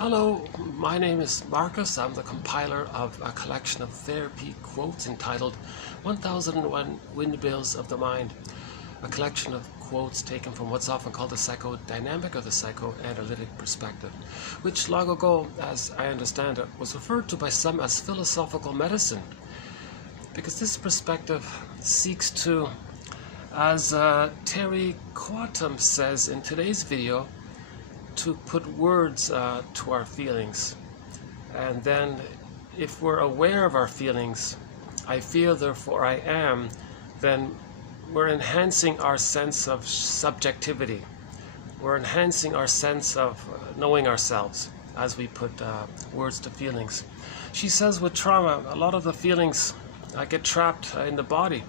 Hello, my name is Marcus. I'm the compiler of a collection of therapy quotes entitled 1001 Windmills of the Mind, a collection of quotes taken from what's often called the psychodynamic or the psychoanalytic perspective, which long ago, as I understand it, was referred to by some as philosophical medicine, because this perspective seeks to, as Terry Quantum says in today's video, to put words to our feelings. And then if we're aware of our feelings, I feel therefore I am, then we're enhancing our sense of subjectivity. We're enhancing our sense of knowing ourselves as we put words to feelings. She says with trauma, a lot of the feelings get trapped in the body.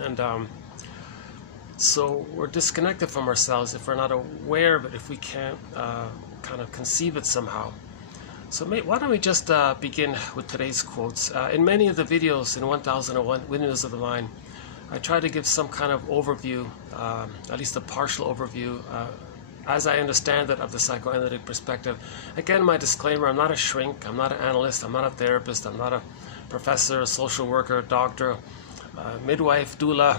And so we're disconnected from ourselves if we're not aware of it, if we can't kind of conceive it somehow. So why don't we just begin with today's quotes. In many of the videos in 1001 Windmills of the Mind, I try to give some kind of overview, at least a partial overview, as I understand it, of the psychoanalytic perspective. Again, my disclaimer, I'm not a shrink, I'm not an analyst, I'm not a therapist, I'm not a professor, a social worker, doctor, midwife, doula.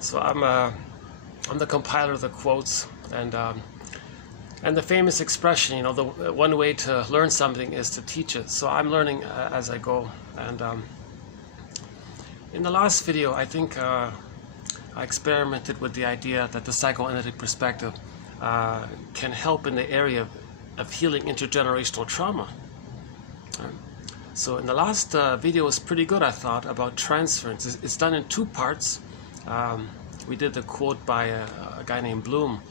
So I'm the compiler of the quotes, and the famous expression, you know, the one way to learn something is to teach it. So I'm learning as I go. And in the last video, I think I experimented with the idea that the psychoanalytic perspective can help in the area of healing intergenerational trauma. So in the last video was pretty good, I thought, about transference. It's done in two parts. We did the quote by a guy named Bloom,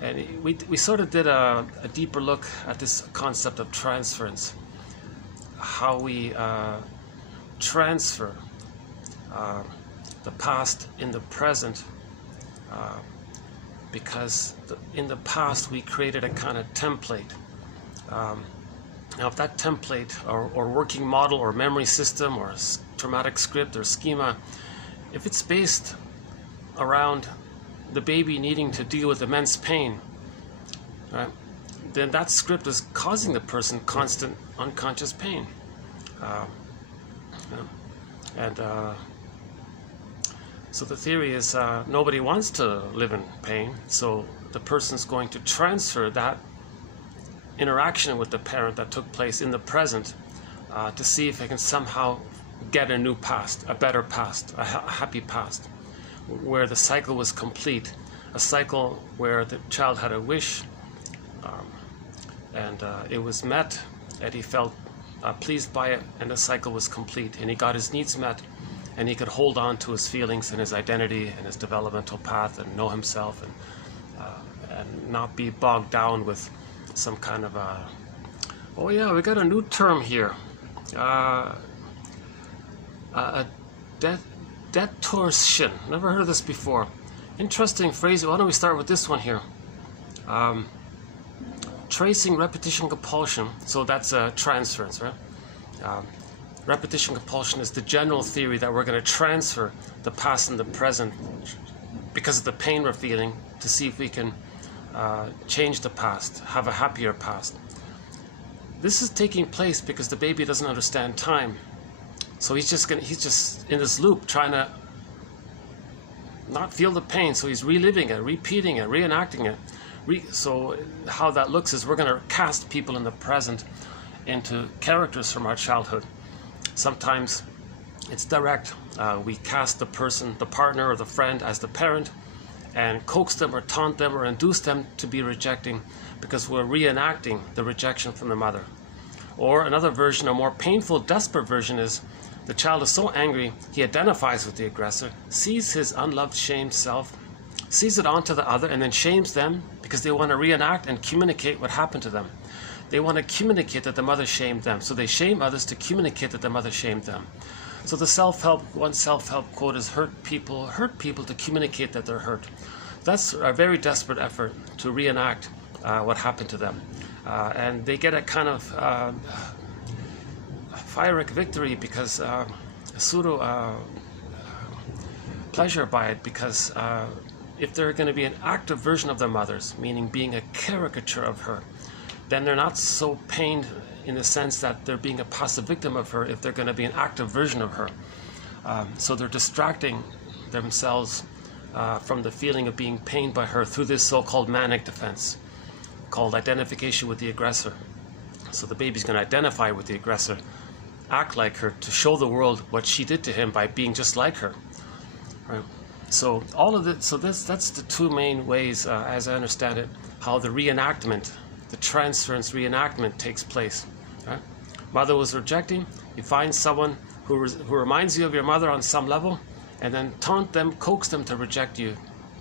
and we sort of did a deeper look at this concept of transference, how we transfer the past in the present, because in the past we created a kind of template. Now, if that template or working model or memory system or traumatic script or schema, if it's based around the baby needing to deal with immense pain, right, then that script is causing the person constant unconscious pain. So the theory is nobody wants to live in pain, so the person's going to transfer that interaction with the parent that took place in the present to see if they can somehow get a new past, a better past, a happy past, where the cycle was complete, a cycle where the child had a wish and it was met, and he felt pleased by it, and the cycle was complete, and he got his needs met, and he could hold on to his feelings and his identity and his developmental path and know himself, and not be bogged down with some kind of oh yeah, we got a new term here, a detorsion. Never heard of this before. Interesting phrase. Why don't we start with this one here? Tracing repetition compulsion. So that's a transference, right? Repetition compulsion is the general theory that we're going to transfer the past and the present because of the pain we're feeling to see if we can change the past, have a happier past. This is taking place because the baby doesn't understand time, so he's just in this loop trying to not feel the pain, so he's reliving it, repeating it, reenacting it. So how that looks is we're going to cast people in the present into characters from our childhood. Sometimes it's direct. We cast the person, the partner or the friend, as the parent, and coax them or taunt them or induce them to be rejecting because we're reenacting the rejection from the mother. Or another version, a more painful, desperate version, is the child is so angry he identifies with the aggressor, sees his unloved, shamed self, sees it onto the other, and then shames them because they want to reenact and communicate what happened to them. They want to communicate that the mother shamed them, so they shame others to communicate that the mother shamed them. So the one self-help quote is hurt people to communicate that they're hurt. That's a very desperate effort to reenact what happened to them. And they get a kind of Pyrrhic victory because pseudo pleasure by it, because if they're going to be an active version of their mothers, meaning being a caricature of her, then they're not so pained in the sense that they're being a passive victim of her if they're going to be an active version of her. So they're distracting themselves from the feeling of being pained by her through this so-called manic defense called identification with the aggressor. So the baby's going to identify with the aggressor, act like her to show the world what she did to him by being just like her. Right? So all of it. So that's the two main ways, as I understand it, how the reenactment, the transference reenactment takes place. Right? Mother was rejecting. You find someone who reminds you of your mother on some level, and then taunt them, coax them to reject you,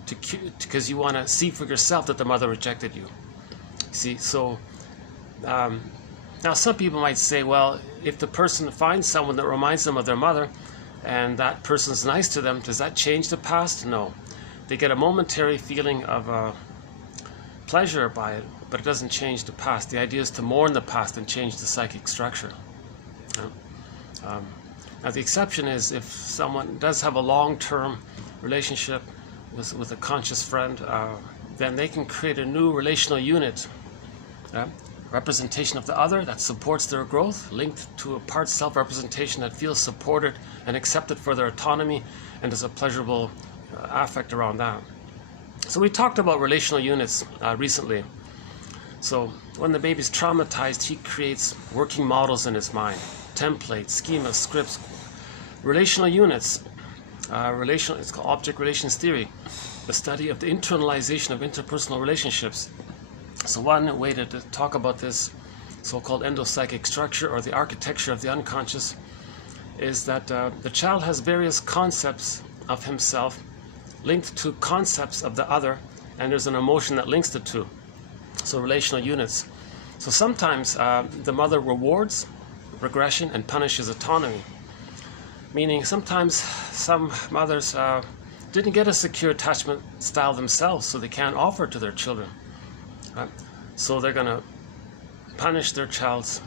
because you want to see for yourself that the mother rejected you. See, so now some people might say, well, if the person finds someone that reminds them of their mother, and that person's nice to them, does that change the past? No. They get a momentary feeling of pleasure by it, but it doesn't change the past. The idea is to mourn the past and change the psychic structure. Now the exception is if someone does have a long-term relationship with a conscious friend, then they can create a new relational unit, representation of the other that supports their growth, linked to a part self-representation that feels supported and accepted for their autonomy, and there's a pleasurable affect around that. So we talked about relational units recently. So when the baby's traumatized, he creates working models in his mind, templates, schemas, scripts, relational units. It's called object relations theory, the study of the internalization of interpersonal relationships. So one way to talk about this so-called endopsychic structure, or the architecture of the unconscious, is that the child has various concepts of himself linked to concepts of the other, and there's an emotion that links the two. So relational units. So sometimes the mother rewards regression and punishes autonomy. Meaning sometimes some mothers didn't get a secure attachment style themselves, so they can't offer it to their children. Right? So they're going to punish their child's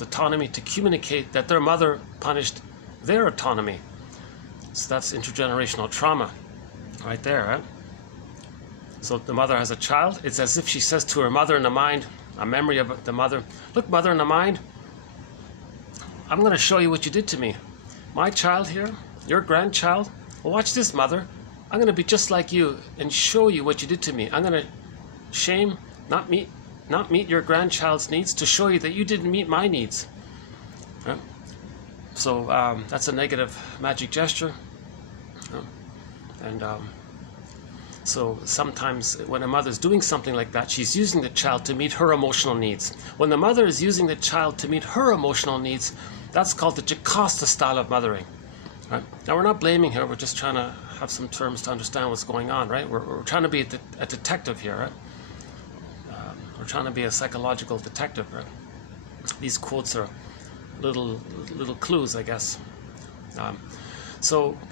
autonomy to communicate that their mother punished their autonomy. So that's intergenerational trauma right there. Right? So the mother has a child. It's as if she says to her mother in the mind, a memory of the mother, look, mother in the mind, I'm going to show you what you did to me. My child here, your grandchild, well, watch this, mother. I'm going to be just like you and show you what you did to me. I'm going to not meet your grandchild's needs to show you that you didn't meet my needs. Right? So that's a negative magic gesture. So sometimes when a mother's doing something like that, she's using the child to meet her emotional needs. When the mother is using the child to meet her emotional needs, that's called the Jocasta style of mothering. Right? Now we're not blaming her, we're just trying to have some terms to understand what's going on, right? We're trying to be a detective here, right? We're trying to be a psychological detective, right? These quotes are little clues, I guess.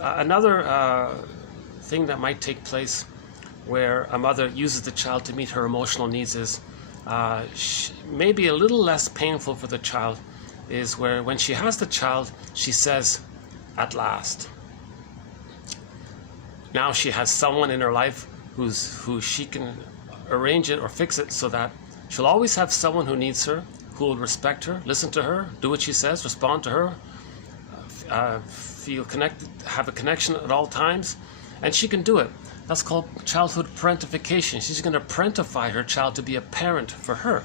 Another thing that might take place where a mother uses the child to meet her emotional needs is maybe a little less painful for the child, is where when she has the child, she says, at last. Now she has someone in her life who she can arrange it or fix it so that she'll always have someone who needs her, who will respect her, listen to her, do what she says, respond to her, feel connected, have a connection at all times, and she can do it. That's called childhood parentification. She's going to parentify her child to be a parent for her.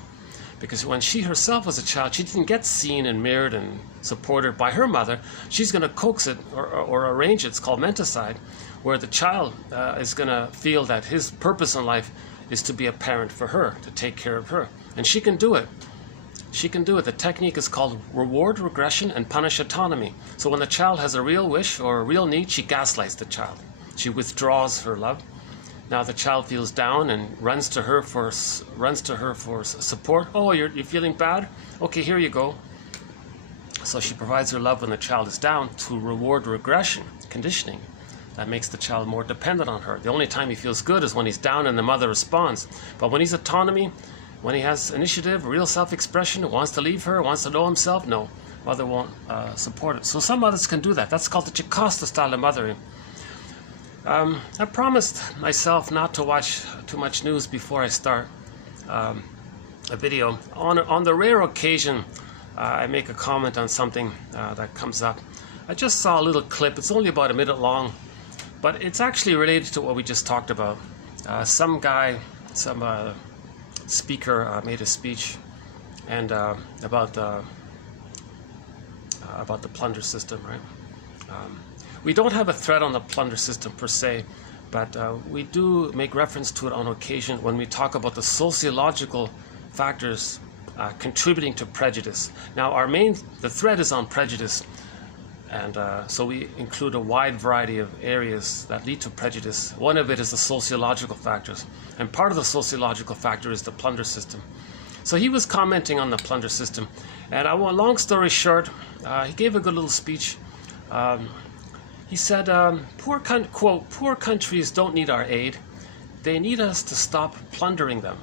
Because when she herself was a child, she didn't get seen and mirrored and supported by her mother. She's going to coax it or arrange it. It's called menticide, where the child is going to feel that his purpose in life is to be a parent for her, to take care of her. And she can do it. She can do it. The technique is called reward regression and punish autonomy. So when the child has a real wish or a real need, she gaslights the child. She withdraws her love. Now the child feels down and runs to her for support. Oh, you're feeling bad? Okay, here you go. So she provides her love when the child is down to reward regression, conditioning. That makes the child more dependent on her. The only time he feels good is when he's down and the mother responds. But when he's autonomy, when he has initiative, real self-expression, wants to leave her, wants to know himself, no, mother won't support it. So some mothers can do that. That's called the Jocasta style of mothering. I promised myself not to watch too much news before I start a video. On the rare occasion I make a comment on something that comes up. I just saw a little clip. It's only about a minute long, but it's actually related to what we just talked about. Some guy, some speaker made a speech and about the plunder system, right? We don't have a threat on the plunder system per se, but we do make reference to it on occasion when we talk about the sociological factors contributing to prejudice. Now, the threat is on prejudice, and so we include a wide variety of areas that lead to prejudice. One of it is the sociological factors, and part of the sociological factor is the plunder system. So he was commenting on the plunder system, and long story short, he gave a good little speech. He said, quote, "Poor countries don't need our aid. They need us to stop plundering them."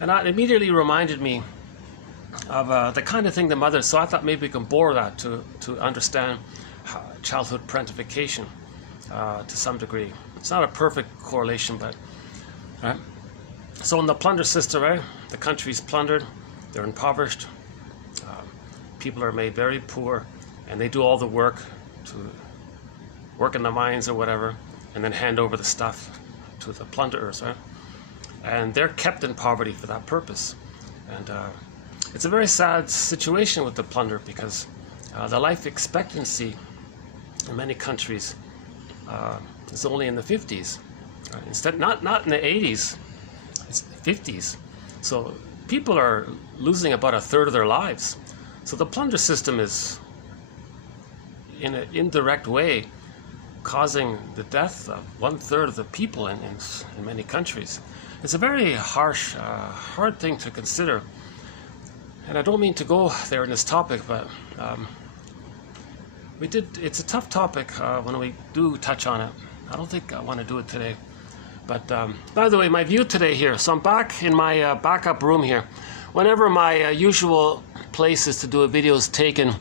And that immediately reminded me of the kind of thing the mother, so I thought maybe we can borrow that to understand childhood parentification to some degree. It's not a perfect correlation, but right? So in the plunder system, right, the country's plundered, they're impoverished, people are made very poor, and they do all the work to work in the mines or whatever, and then hand over the stuff to the plunderers, right? And they're kept in poverty for that purpose. And it's a very sad situation with the plunder, because the life expectancy in many countries is only in the 50s. Right? Instead, not in the 80s, it's 50s. So people are losing about a third of their lives. So the plunder system is, in an indirect way, causing the death of 1/3 of the people in many countries. It's a very harsh, hard thing to consider. And I don't mean to go there in this topic, but it's a tough topic when we do touch on it. I don't think I want to do it today. But by the way, my view today here, so I'm back in my backup room here. Whenever my usual place is to do a video is taken,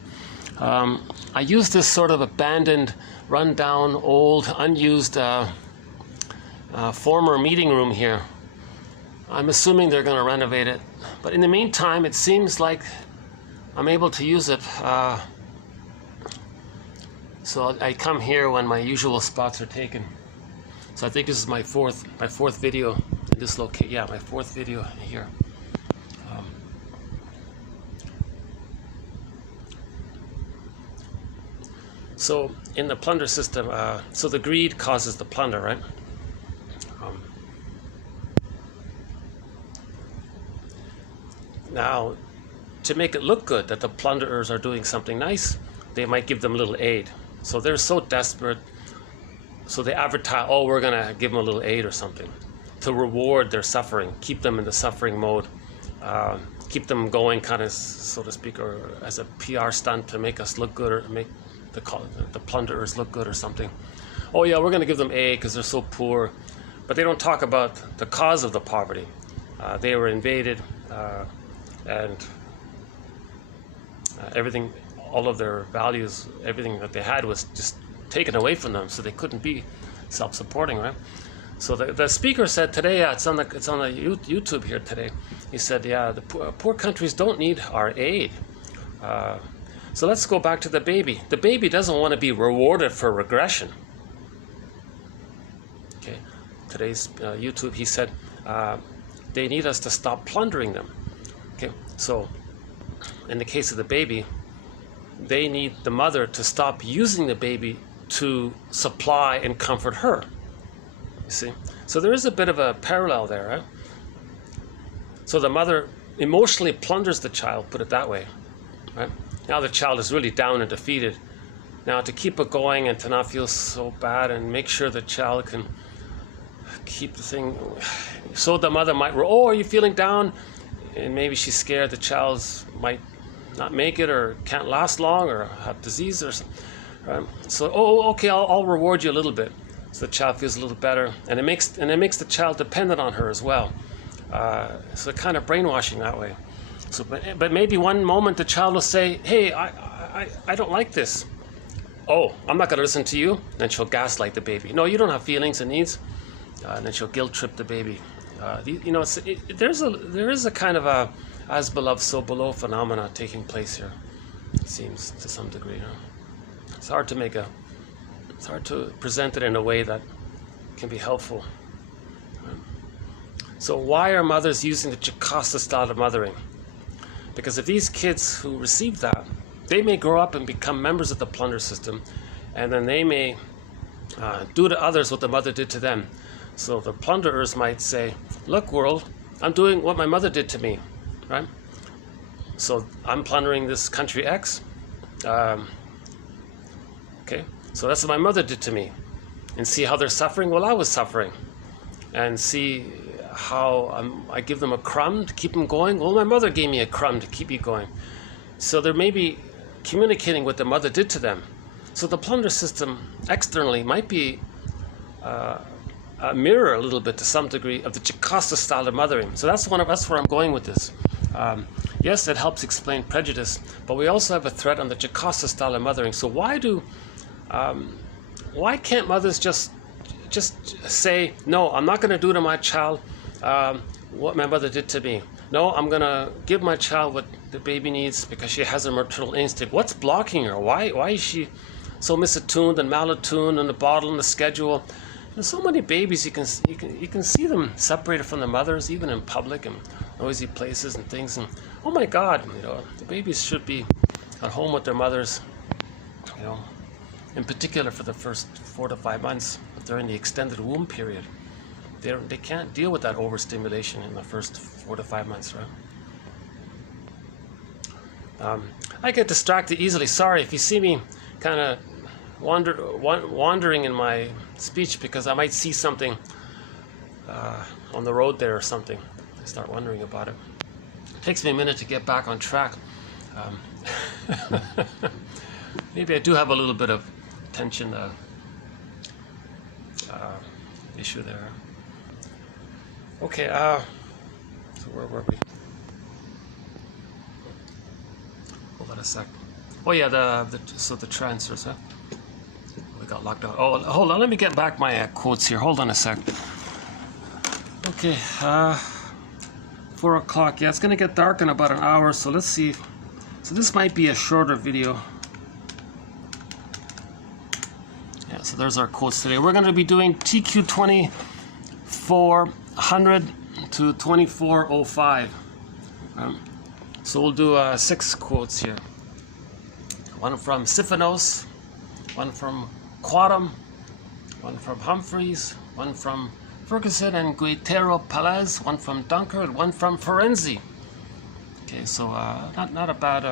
I use this sort of abandoned, run-down, old, unused former meeting room here. I'm assuming they're going to renovate it. But in the meantime, it seems like I'm able to use it. So I come here when my usual spots are taken. So I think this is my fourth video in this location. Yeah, my fourth video here. So in the plunder system, so the greed causes the plunder, right? Now, to make it look good that the plunderers are doing something nice, they might give them a little aid. So they're so desperate, so they advertise, oh, we're going to give them a little aid or something to reward their suffering, keep them in the suffering mode, keep them going, kind of, so to speak, or as a PR stunt to make us look good, or make the plunderers look good or something. Oh yeah, we're going to give them aid because they're so poor. But they don't talk about the cause of the poverty. They were invaded, and everything, all of their values, everything that they had was just taken away from them, so they couldn't be self-supporting, right? So the speaker said today, it's on the YouTube here today. He said, yeah, the poor countries don't need our aid. So let's go back to the baby. The baby doesn't want to be rewarded for regression. Okay, today's YouTube, he said, they need us to stop plundering them. Okay, so in the case of the baby, they need the mother to stop using the baby to supply and comfort her. You see? So there is a bit of a parallel there, right? So the mother emotionally plunders the child, put it that way, right? Now the child is really down and defeated. Now to keep it going and to not feel so bad and make sure the child can keep the thing, so the mother might, oh, are you feeling down? And maybe she's scared the child might not make it or can't last long or have disease or something. Right? So, oh, okay, I'll reward you a little bit. So the child feels a little better, and it makes the child dependent on her as well. So kind of brainwashing that way. So, but maybe one moment the child will say, "Hey, I don't like this." oh, I'm not going to listen to you, then she'll gaslight the baby. No, you don't have feelings and needs, and then she'll guilt trip the baby. You know, there is a kind of a as beloved, so below phenomena taking place here. It seems to some degree. You know? It's hard to present it in a way that can be helpful. So why are mothers using the Jocasta style of mothering? Because if these kids who receive that, they may grow up and become members of the plunder system, and then they may do to others what the mother did to them. So the plunderers might say, look world, I'm doing what my mother did to me, right? So I'm plundering this country X. Okay, so that's what my mother did to me. And see how they're suffering? Well, I was suffering. And see how I give them a crumb to keep them going? Well, my mother gave me a crumb to keep me going. So they're maybe communicating what the mother did to them. So the plunder system externally might be a mirror a little bit to some degree of the Jocasta style of mothering. So that's where I'm going with this. Yes, it helps explain prejudice, but we also have a thread on the Jocasta style of mothering. So why can't mothers just say, no, I'm not going to do to my child what my mother did to me. No, I'm going to give my child what the baby needs because she has a maternal instinct. What's blocking her? Why is she so misattuned and malattuned, and the bottle and the schedule? There's so many babies you can see them separated from the mothers, even in public and noisy places and things. And oh my God, you know, the babies should be at home with their mothers, you know, in particular for the first 4 to 5 months during the extended womb period. They can't deal with that overstimulation in the first 4 to 5 months, right? I get distracted easily. Sorry if you see me kind of wandering in my speech, because I might see something on the road there or something. I start wondering about it. It takes me a minute to get back on track. Maybe I do have a little bit of tension issue there. Okay, so where were we? Hold on a sec. Oh yeah, so the transfers, huh? We got locked out. Oh, hold on, let me get back my quotes here. Hold on a sec. Okay, 4 o'clock. Yeah, it's gonna get dark in about an hour, so let's see. So this might be a shorter video. Yeah, so there's our quotes today. We're gonna be doing TQ 2400 to 2405. So we'll do 6 quotes here. One from Siphanos, one from Quadam, one from Humphreys, one from Ferguson and Guitero Palaz, one from Dunker, and one from Ferenczi. Okay, so not a bad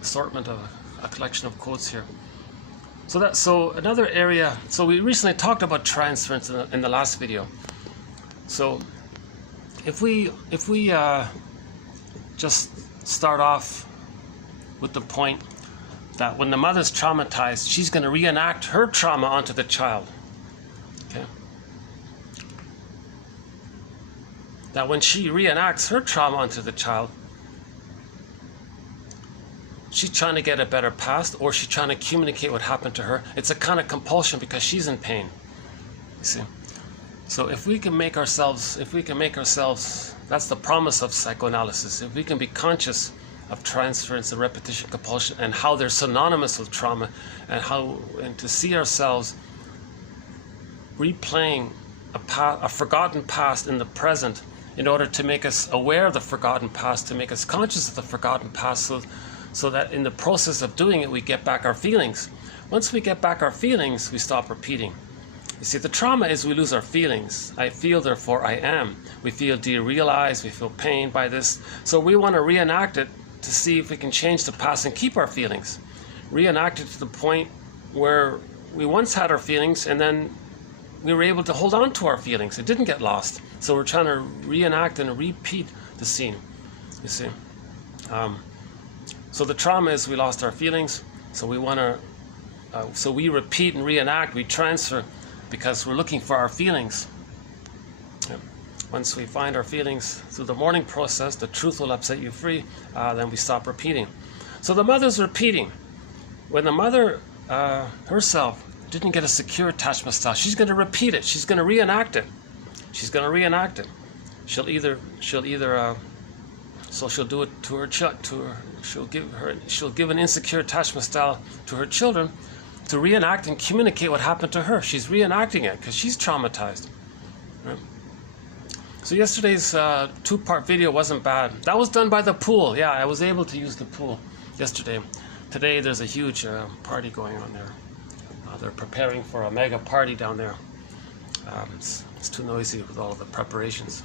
assortment of a collection of quotes here. So another area. So we recently talked about transference in the last video. So if we just start off with the point that when the mother's traumatized, she's going to reenact her trauma onto the child. Okay? That when she reenacts her trauma onto the child, she's trying to get a better past, or she's trying to communicate what happened to her. It's a kind of compulsion because she's in pain. You see? So if we can make ourselves, that's the promise of psychoanalysis. If we can be conscious of transference and repetition, compulsion, and how they're synonymous with trauma, and to see ourselves replaying a forgotten past in the present in order to make us aware of the forgotten past, to make us conscious of the forgotten past, so that in the process of doing it, we get back our feelings. Once we get back our feelings, we stop repeating. You see, the trauma is we lose our feelings. I feel, therefore I am. We feel derealized, we feel pain by this. So we want to reenact it to see if we can change the past and keep our feelings. Reenact it to the point where we once had our feelings and then we were able to hold on to our feelings. It didn't get lost. So we're trying to reenact and repeat the scene, you see. So the trauma is we lost our feelings. So we want to, so we repeat and reenact, we transfer, because we're looking for our feelings. Yeah. Once we find our feelings through the mourning process, the truth will upset you free, then we stop repeating. So the mother's repeating. When the mother herself didn't get a secure attachment style, she's going to repeat it. She's going to reenact it. She's going to reenact it. She'll do it to her she'll give an insecure attachment style to her children to reenact and communicate what happened to her. She's reenacting it because she's traumatized. Right? So yesterday's two-part video wasn't bad. That was done by the pool. Yeah, I was able to use the pool yesterday. Today there's a huge party going on there. They're preparing for a mega party down there. It's too noisy with all of the preparations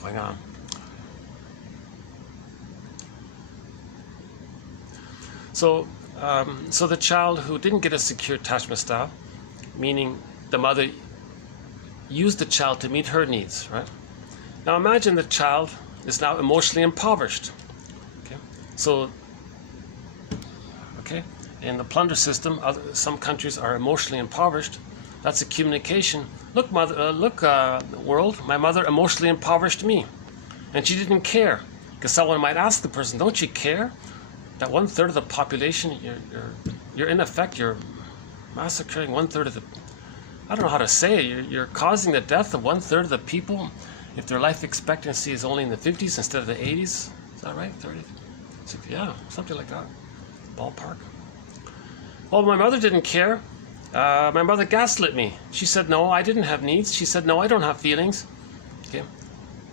going on. So the child who didn't get a secure attachment style, meaning the mother used the child to meet her needs, right? Now imagine the child is now emotionally impoverished. Okay, in the plunder system, some countries are emotionally impoverished. That's a communication. Look, world, my mother emotionally impoverished me, and she didn't care. Because someone might ask the person, don't you care that 1/3 of the population, you're in effect, you're massacring 1/3 of the, I don't know how to say it, you're causing the death of 1/3 of the people if their life expectancy is only in the 50s instead of the 80s. Is that right? 30, 60, yeah, something like that. Ballpark. Well, my mother didn't care. My mother gaslit me. She said, no, I didn't have needs. She said, no, I don't have feelings. Okay.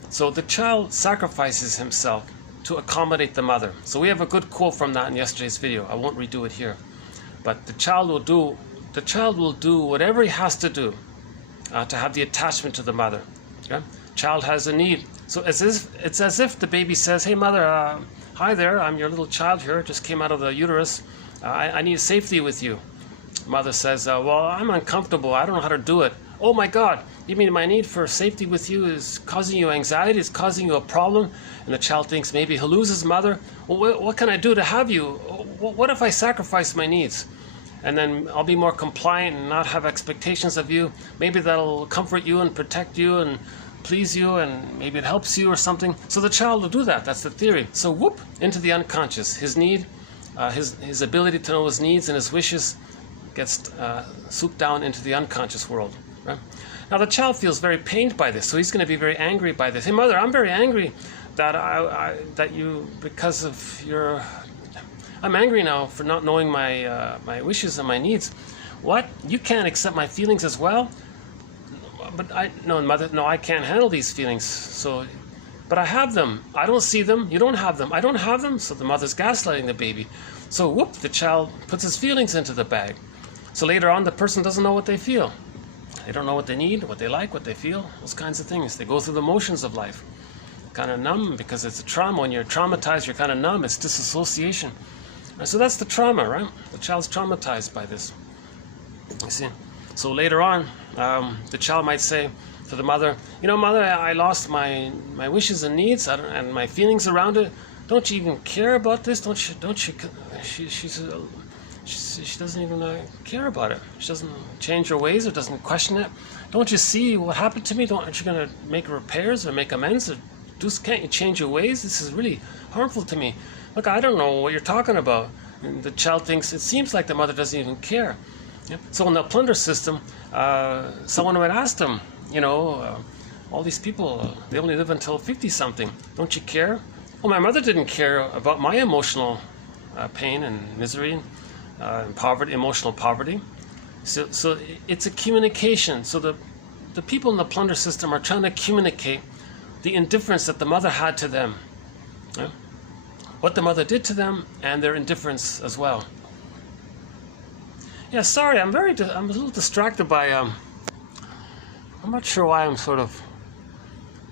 So the child sacrifices himself to accommodate the mother. So we have a good quote from that in yesterday's video. I won't redo it here. But the child will do whatever he has to do to have the attachment to the mother. Okay? Child has a need. So it's as if the baby says, hey mother, hi there, I'm your little child here, just came out of the uterus. I need safety with you. Mother says, well, I'm uncomfortable, I don't know how to do it. Oh my God, you mean my need for safety with you is causing you anxiety, it's causing you a problem? And the child thinks maybe he'll lose his mother. Well, what can I do to have you? What if I sacrifice my needs? And then I'll be more compliant and not have expectations of you. Maybe that'll comfort you and protect you and please you, and maybe it helps you or something. So the child will do that. That's the theory. So whoop, into the unconscious. His need, his ability to know his needs and his wishes gets swooped down into the unconscious world. Right? Now the child feels very pained by this, so he's going to be very angry by this. Hey mother, I'm very angry that you, because of your, I'm angry now for not knowing my my wishes and my needs. What? You can't accept my feelings as well? But mother, no, I can't handle these feelings. So, but I have them. I don't see them. You don't have them. I don't have them. So the mother's gaslighting the baby. So whoop, the child puts his feelings into the bag. So later on, the person doesn't know what they feel. They don't know what they need, what they like, what they feel, those kinds of things. They go through the motions of life. Kind of numb because it's a trauma. When you're traumatized, you're kind of numb. It's disassociation. So that's the trauma, right? The child's traumatized by this. You see? So later on, the child might say to the mother, you know, mother, I lost my wishes and needs and my feelings around it. Don't you even care about this? Don't you? She doesn't even care about it. She doesn't change her ways or doesn't question it. Don't you see what happened to me? Aren't you going to make repairs or make amends? Or can't you change your ways? This is really harmful to me. Look, I don't know what you're talking about. And the child thinks, it seems like the mother doesn't even care. Yeah. So in the plunder system, someone would ask them, you know, all these people, they only live until 50-something. Don't you care? Well, my mother didn't care about my emotional pain and misery and poverty, emotional poverty. So it's a communication. So the people in the plunder system are trying to communicate the indifference that the mother had to them. Yeah? What the mother did to them and their indifference as well. Yeah, sorry, I'm a little distracted by, I'm not sure why I'm sort of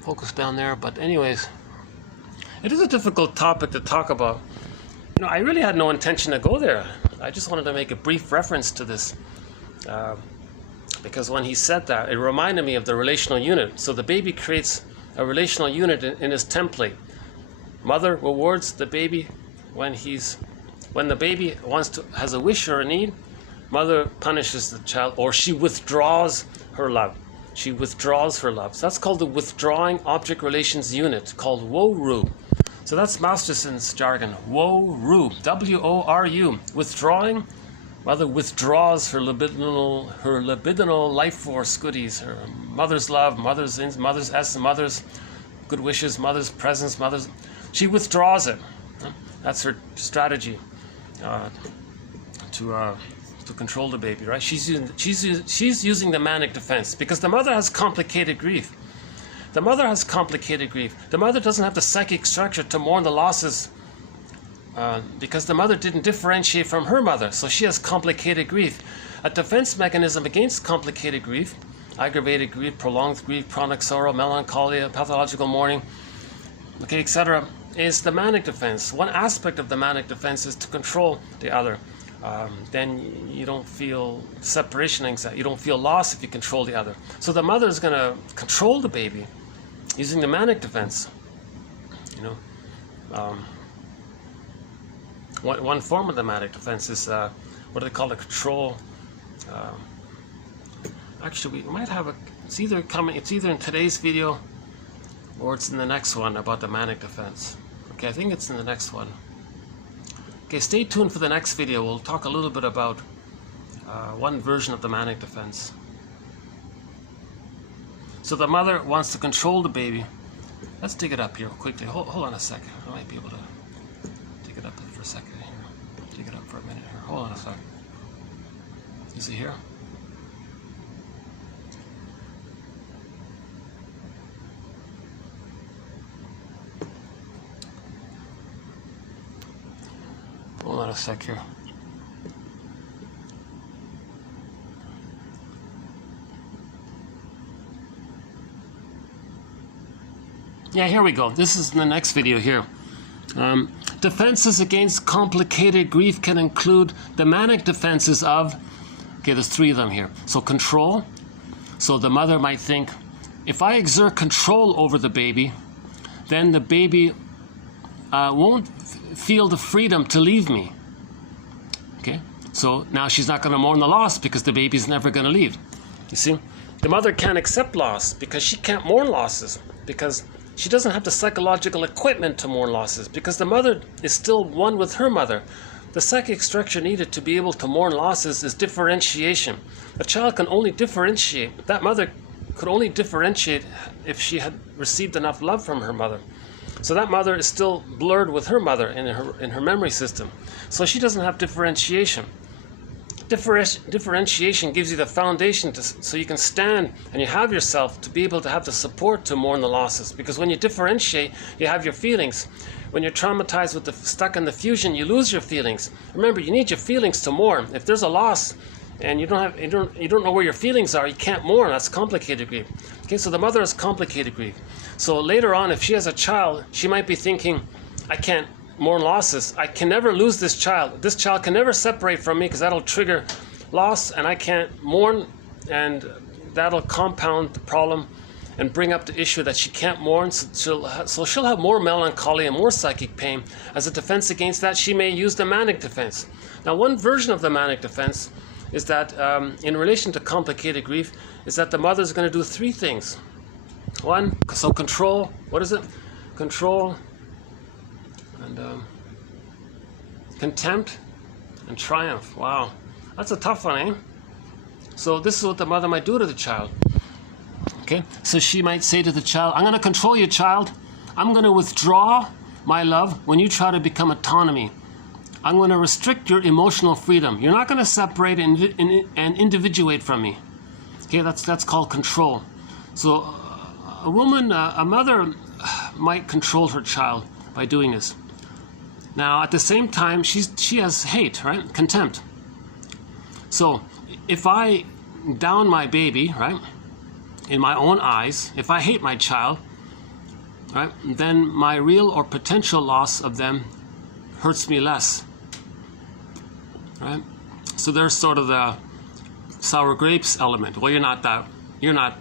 focused down there, but anyways, it is a difficult topic to talk about. You know, I really had no intention to go there. I just wanted to make a brief reference to this, because when he said that, it reminded me of the relational unit. So the baby creates a relational unit in his template. Mother rewards the baby when the baby has a wish or a need. Mother punishes the child, or she withdraws her love. She withdraws her love. So that's called the withdrawing object relations unit, called WORU. So that's Masterson's jargon. Woru, W-O-R-U, withdrawing. Mother withdraws her libidinal life force goodies, her mother's love, mother's essence, mother's good wishes, mother's presence, she withdraws it. That's her strategy to control the baby, right? She's using the manic defense because the mother has complicated grief. The mother has complicated grief. The mother doesn't have the psychic structure to mourn the losses because the mother didn't differentiate from her mother, so she has complicated grief. A defense mechanism against complicated grief, aggravated grief, prolonged grief, chronic sorrow, melancholia, pathological mourning, okay, etc., is the manic defense. One aspect of the manic defense is to control the other. Then you don't feel separation anxiety. You don't feel loss if you control the other. So the mother is going to control the baby using the manic defense. You know, one form of the manic defense is what do they call it? Control. Actually, we might have a. It's either in today's video, or it's in the next one about the manic defense. Okay, I think it's in the next one. Okay, stay tuned for the next video. We'll talk a little bit about one version of the manic defense. So the mother wants to control the baby. Let's dig it up here quickly. Hold on a second. I might be able to dig it up for a second here. Dig it up for a minute here. Hold on a second. Is it here? Hold on a sec here. Yeah, here we go. This is the next video here. Defenses against complicated grief can include the manic defenses of, okay, there's three of them here. So control. So the mother might think, if I exert control over the baby, then the baby won't feel the freedom to leave me. Okay, so now she's not going to mourn the loss because the baby's never going to leave. You see, the mother can't accept loss because she can't mourn losses, because she doesn't have the psychological equipment to mourn losses, because the mother is still one with her mother. The psychic structure needed to be able to mourn losses is differentiation. A child can only differentiate. That mother could only differentiate if she had received enough love from her mother. So that mother is still blurred with her mother in her memory system. So she doesn't have differentiation. Differentiation gives you the foundation so you can stand and you have yourself to be able to have the support to mourn the losses. Because when you differentiate, you have your feelings. When you're traumatized with stuck in the fusion, you lose your feelings. Remember, you need your feelings to mourn. If there's a loss and you don't know where your feelings are, you can't mourn. That's complicated grief. Okay, so the mother has complicated grief. So later on, if she has a child, she might be thinking, I can't mourn losses. I can never lose this child. This child can never separate from me because that'll trigger loss, and I can't mourn, and that'll compound the problem and bring up the issue that she can't mourn. So she'll have more melancholy and more psychic pain. As a defense against that, she may use the manic defense. Now, one version of the manic defense is that in relation to complicated grief, is that the mother's going to do three things. One, so control, what is it? Control and contempt and triumph. Wow, that's a tough one, eh? So this is what the mother might do to the child. Okay, so she might say to the child, I'm going to control you, child. I'm going to withdraw my love when you try to become autonomy. I'm going to restrict your emotional freedom. You're not going to separate and individuate from me. Okay, that's called control. So a mother might control her child by doing this. Now, at the same time, she has hate, right? Contempt. So if I down my baby, right, in my own eyes, if I hate my child, right, then my real or potential loss of them hurts me less. Right? So there's sort of the sour grapes element. Well, you're not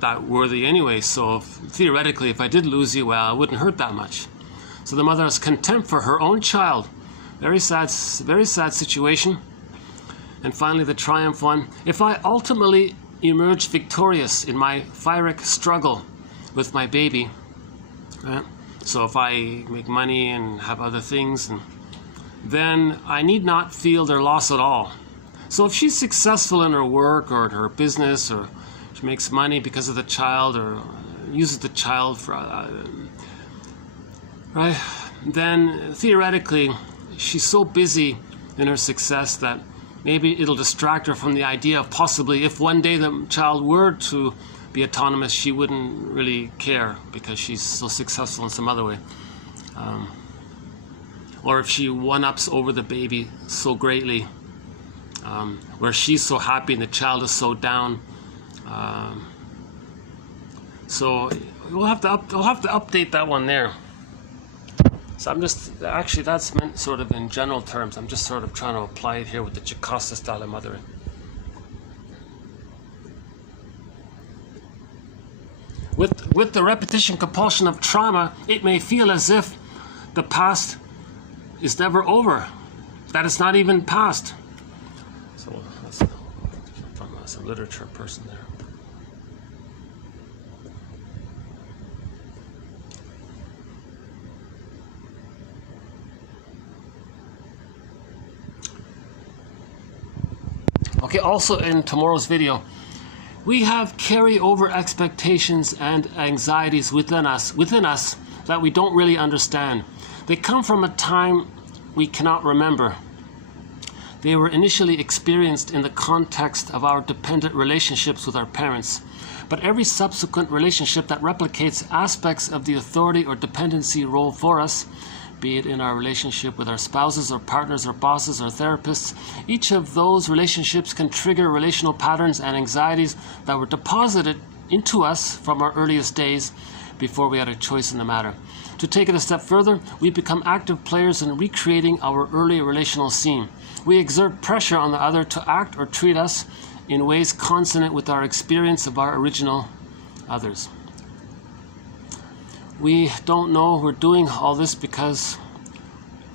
that worthy anyway, so theoretically, if I did lose you, well, it wouldn't hurt that much. So the mother has contempt for her own child. Very sad situation. And finally, the triumph one. If I ultimately emerge victorious in my pyrrhic struggle with my baby, right? So if I make money and have other things, then I need not feel their loss at all. So if she's successful in her work or in her business, or she makes money because of the child, or uses the child for, right, then theoretically she's so busy in her success that maybe it'll distract her from the idea of possibly if one day the child were to be autonomous, she wouldn't really care because she's so successful in some other way. Or if she one-ups over the baby so greatly, where she's so happy and the child is so down. So I'll have to update that one there. So I'm just, actually that's meant sort of in general terms. I'm just sort of trying to apply it here with the Jocasta style of mothering. With the repetition compulsion of trauma, it may feel as if the past is never over, that it's not even past. So that's from some literature person there. Okay, also in tomorrow's video, we have carry-over expectations and anxieties within us that we don't really understand. They come from a time we cannot remember. They were initially experienced in the context of our dependent relationships with our parents. But every subsequent relationship that replicates aspects of the authority or dependency role for us, be it in our relationship with our spouses or partners or bosses or therapists, each of those relationships can trigger relational patterns and anxieties that were deposited into us from our earliest days before we had a choice in the matter. To take it a step further, we become active players in recreating our early relational scene. We exert pressure on the other to act or treat us in ways consonant with our experience of our original others. We don't know we're doing all this because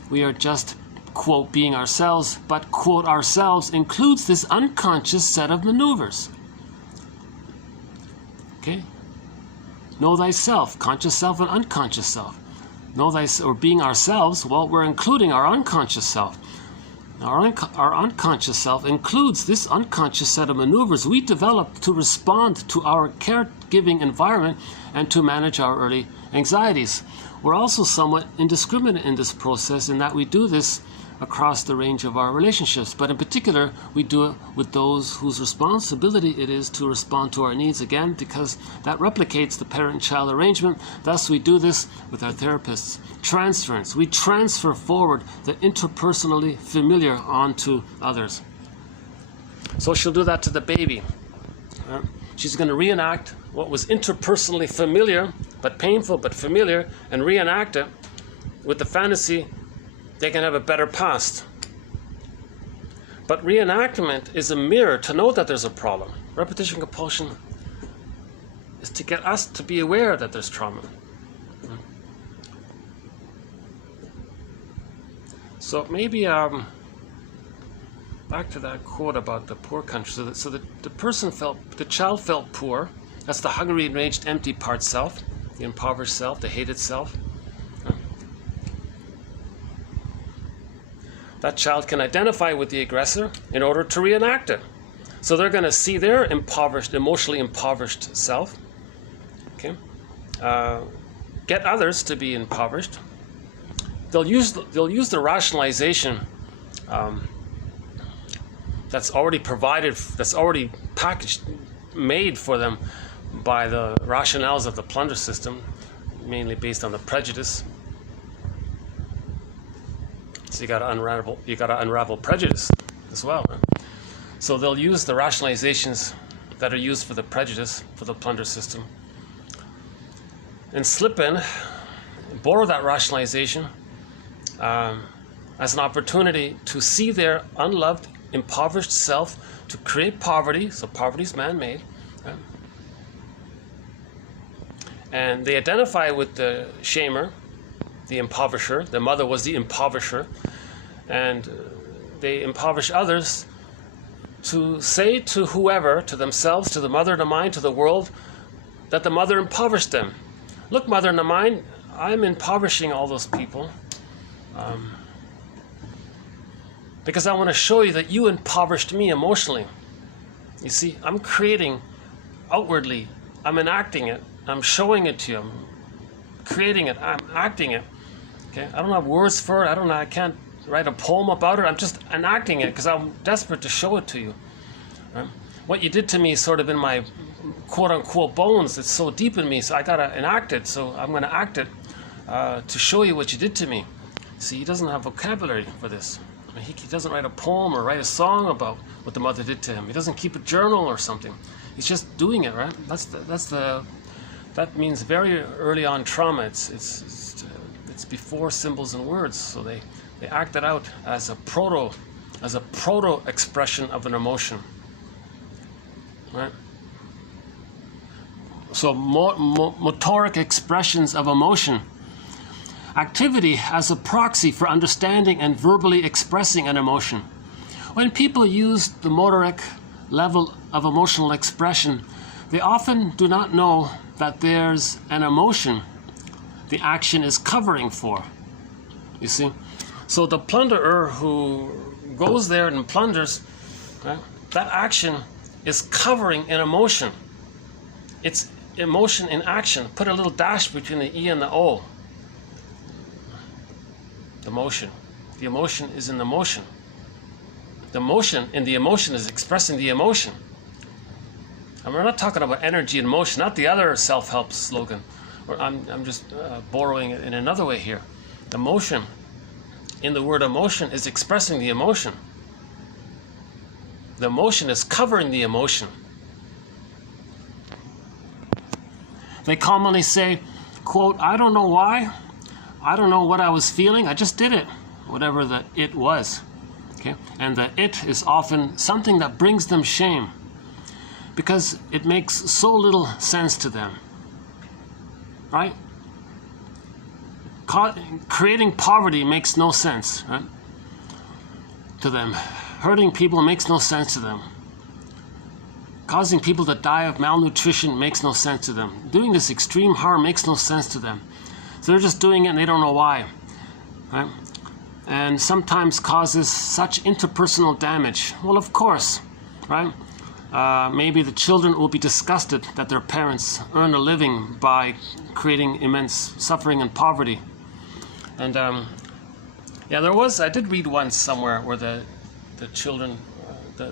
we are just, quote, being ourselves, but, quote, ourselves includes this unconscious set of maneuvers. Okay? Know thyself, conscious self and unconscious self. Know thyself, or being ourselves, well, we're including our unconscious self. Our unconscious self includes this unconscious set of maneuvers we developed to respond to our caregiving environment and to manage our early anxieties. We're also somewhat indiscriminate in this process in that we do this across the range of our relationships, but in particular we do it with those whose responsibility it is to respond to our needs, again because that replicates the parent-child arrangement. Thus we do this with our therapists. Transference. We transfer forward the interpersonally familiar onto others. So she'll do that to the baby. She's going to reenact what was interpersonally familiar, but painful, but familiar, and reenact it with the fantasy they can have a better past. But reenactment is a mirror to know that there's a problem. Repetition compulsion is to get us to be aware that there's trauma. So maybe back to that quote about the poor country. So the child felt poor. That's the hungry, enraged, empty part self, the impoverished self, the hated self. That child can identify with the aggressor in order to reenact it. So they're going to see their impoverished, emotionally impoverished self. Okay, get others to be impoverished. They'll use the rationalization that's already provided, that's already packaged, made for them by the rationales of the plunder system, mainly based on the prejudice. So you got to unravel prejudice as well. Right? So they'll use the rationalizations that are used for the prejudice, for the plunder system, and slip in, borrow that rationalization as an opportunity to see their unloved, impoverished self, to create poverty. So poverty is man-made. Right? And they identify with the shamer, the impoverisher. The mother was the impoverisher, and they impoverish others to say to whoever, to themselves, to the mother in the mind, to the world, that the mother impoverished them. Look, mother in the mind, I'm impoverishing all those people because I want to show you that you impoverished me emotionally. You see, I'm creating outwardly, I'm enacting it, I'm showing it to you, I'm creating it, I'm acting it. Okay, I don't have words for it, I can't write a poem about it, I'm just enacting it because I'm desperate to show it to you. Right? What you did to me is sort of in my quote-unquote bones, it's so deep in me, so I gotta enact it, so I'm gonna act it to show you what you did to me. See, he doesn't have vocabulary for this. I mean, he doesn't write a poem or write a song about what the mother did to him. He doesn't keep a journal or something. He's just doing it, right? That means very early on trauma. It's before symbols and words, so they act it out as a proto-expression of an emotion, right? So motoric expressions of emotion. Activity as a proxy for understanding and verbally expressing an emotion. When people use the motoric level of emotional expression, they often do not know that there's an emotion the action is covering for. You see? So the plunderer who goes there and plunders, right, that action is covering an emotion. It's emotion in action. Put a little dash between the E and the O. The motion. The emotion is in the motion. The motion in the emotion is expressing the emotion. And we're not talking about energy and motion, not the other self-help slogan. Or I'm just borrowing it in another way here. The motion in the word emotion is expressing the emotion. The emotion is covering the emotion. They commonly say, quote, I don't know why. I don't know what I was feeling, I just did it, whatever the it was. Okay? And the it is often something that brings them shame because it makes so little sense to them. Right? Creating poverty makes no sense, right? To them. Hurting people makes no sense to them. Causing people to die of malnutrition makes no sense to them. Doing this extreme harm makes no sense to them. So they're just doing it and they don't know why, right? And sometimes causes such interpersonal damage. Well, of course, right? Maybe the children will be disgusted that their parents earn a living by creating immense suffering and poverty. And yeah, I did read once somewhere where the children, the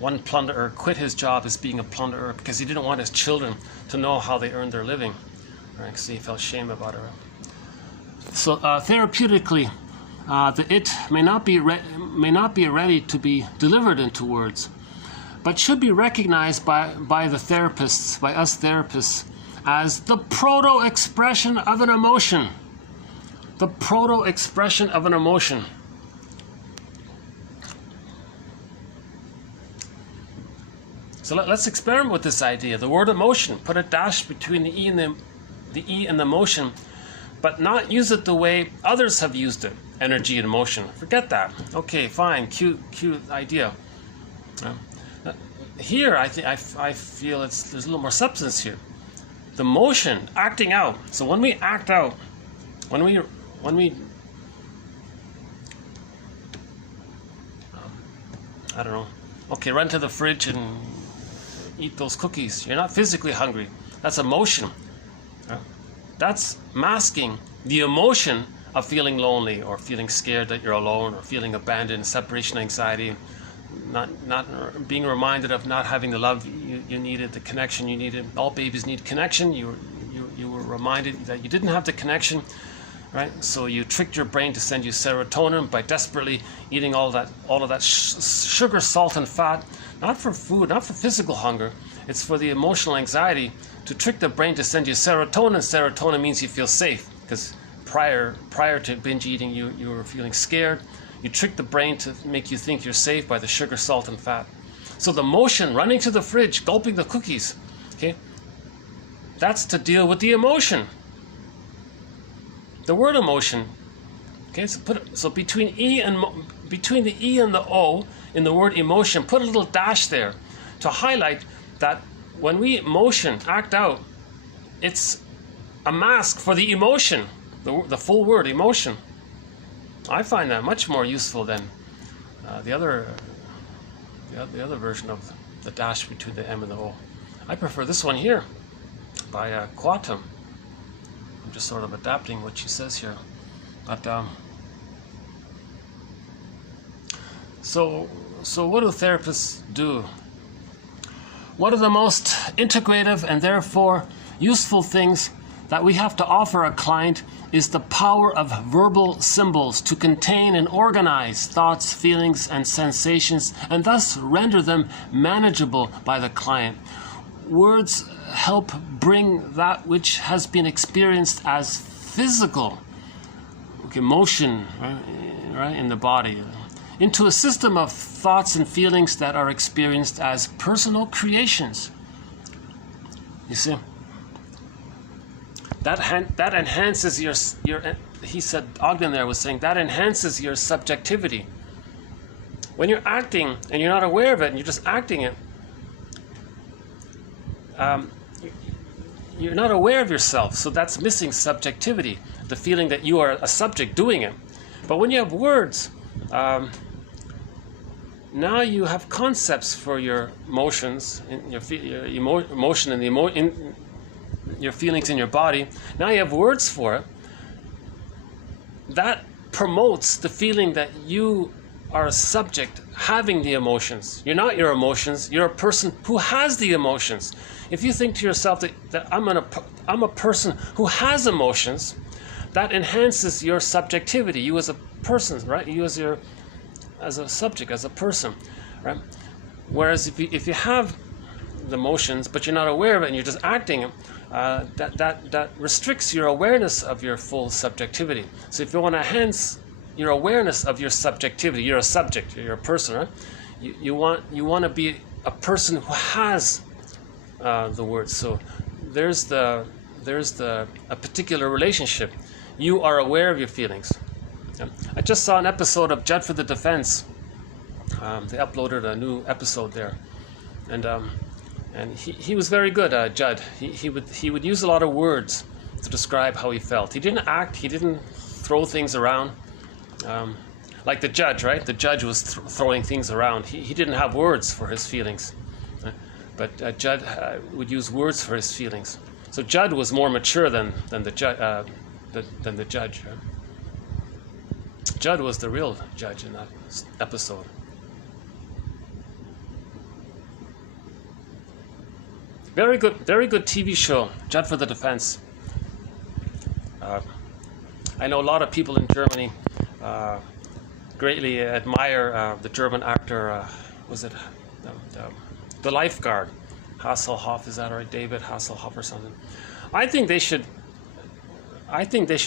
one plunderer quit his job as being a plunderer because he didn't want his children to know how they earned their living, right? Because he felt shame about it. So therapeutically, the it may not be ready to be delivered into words, but should be recognized by the therapists, by us therapists, as the proto-expression of an emotion. The proto-expression of an emotion. So let's experiment with this idea. The word emotion, put a dash between the E and the motion, but not use it the way others have used it. Energy and motion. Forget that. Okay, fine, cute idea. Here, I feel there's a little more substance here. The motion, acting out. So when we act out, when we I don't know. Okay, run to the fridge and eat those cookies. You're not physically hungry. That's emotion. That's masking the emotion of feeling lonely or feeling scared that you're alone or feeling abandoned, separation anxiety, not being reminded of not having the love you needed, the connection you needed. All babies need connection. You were reminded that you didn't have the connection, right? So you tricked your brain to send you serotonin by desperately eating all of that sugar, salt, and fat. Not for food, not for physical hunger. It's for the emotional anxiety to trick the brain to send you serotonin. Serotonin means you feel safe because prior to binge eating, you were feeling scared. You trick the brain to make you think you're safe by the sugar, salt, and fat. So the motion, running to the fridge, gulping the cookies, okay, that's to deal with the emotion. The word emotion, okay, so between the E and the O in the word emotion, put a little dash there to highlight that when we motion, act out, it's a mask for the emotion, the full word, emotion. I find that much more useful than the other version of the dash between the M and the O. I prefer this one here by Quantum. I'm just sort of adapting what she says here. But so what do therapists do? One of the most integrative and therefore useful things that we have to offer a client is the power of verbal symbols to contain and organize thoughts, feelings, and sensations, and thus render them manageable by the client. Words help bring that which has been experienced as physical emotion, right, in the body, into a system of thoughts and feelings that are experienced as personal creations. You see? That enhances your, he said, Ogden there was saying, that enhances your subjectivity. When you're acting and you're not aware of it and you're just acting it, you're not aware of yourself, so that's missing subjectivity, the feeling that you are a subject doing it. But when you have words, now you have concepts for your emotions, your emotion and your feelings in your body. Now you have words for it. That promotes the feeling that you are a subject having the emotions. You're not your emotions. You're a person who has the emotions. If you think to yourself that I'm a person who has emotions, that enhances your subjectivity. You as a person, right? You as a subject, as a person, right? Whereas if you have the emotions but you're not aware of it and you're just acting, that restricts your awareness of your full subjectivity. So if you want to enhance your awareness of your subjectivity, you're a subject, you're a person, right? You want to be a person who has the words. So there's a particular relationship. You are aware of your feelings. I just saw an episode of Judd for the Defense. They uploaded a new episode there, and he was very good, Judd. He would use a lot of words to describe how he felt. He didn't act. He didn't throw things around, like the judge, right? The judge was throwing things around. He didn't have words for his feelings, but Judd would use words for his feelings. So Judd was more mature than the judge. Right? Judd was the real judge in that episode. Very good TV show, Judd for the Defense. I know a lot of people in Germany greatly admire the German actor, the lifeguard, Hasselhoff, is that right? David Hasselhoff or something. I think they should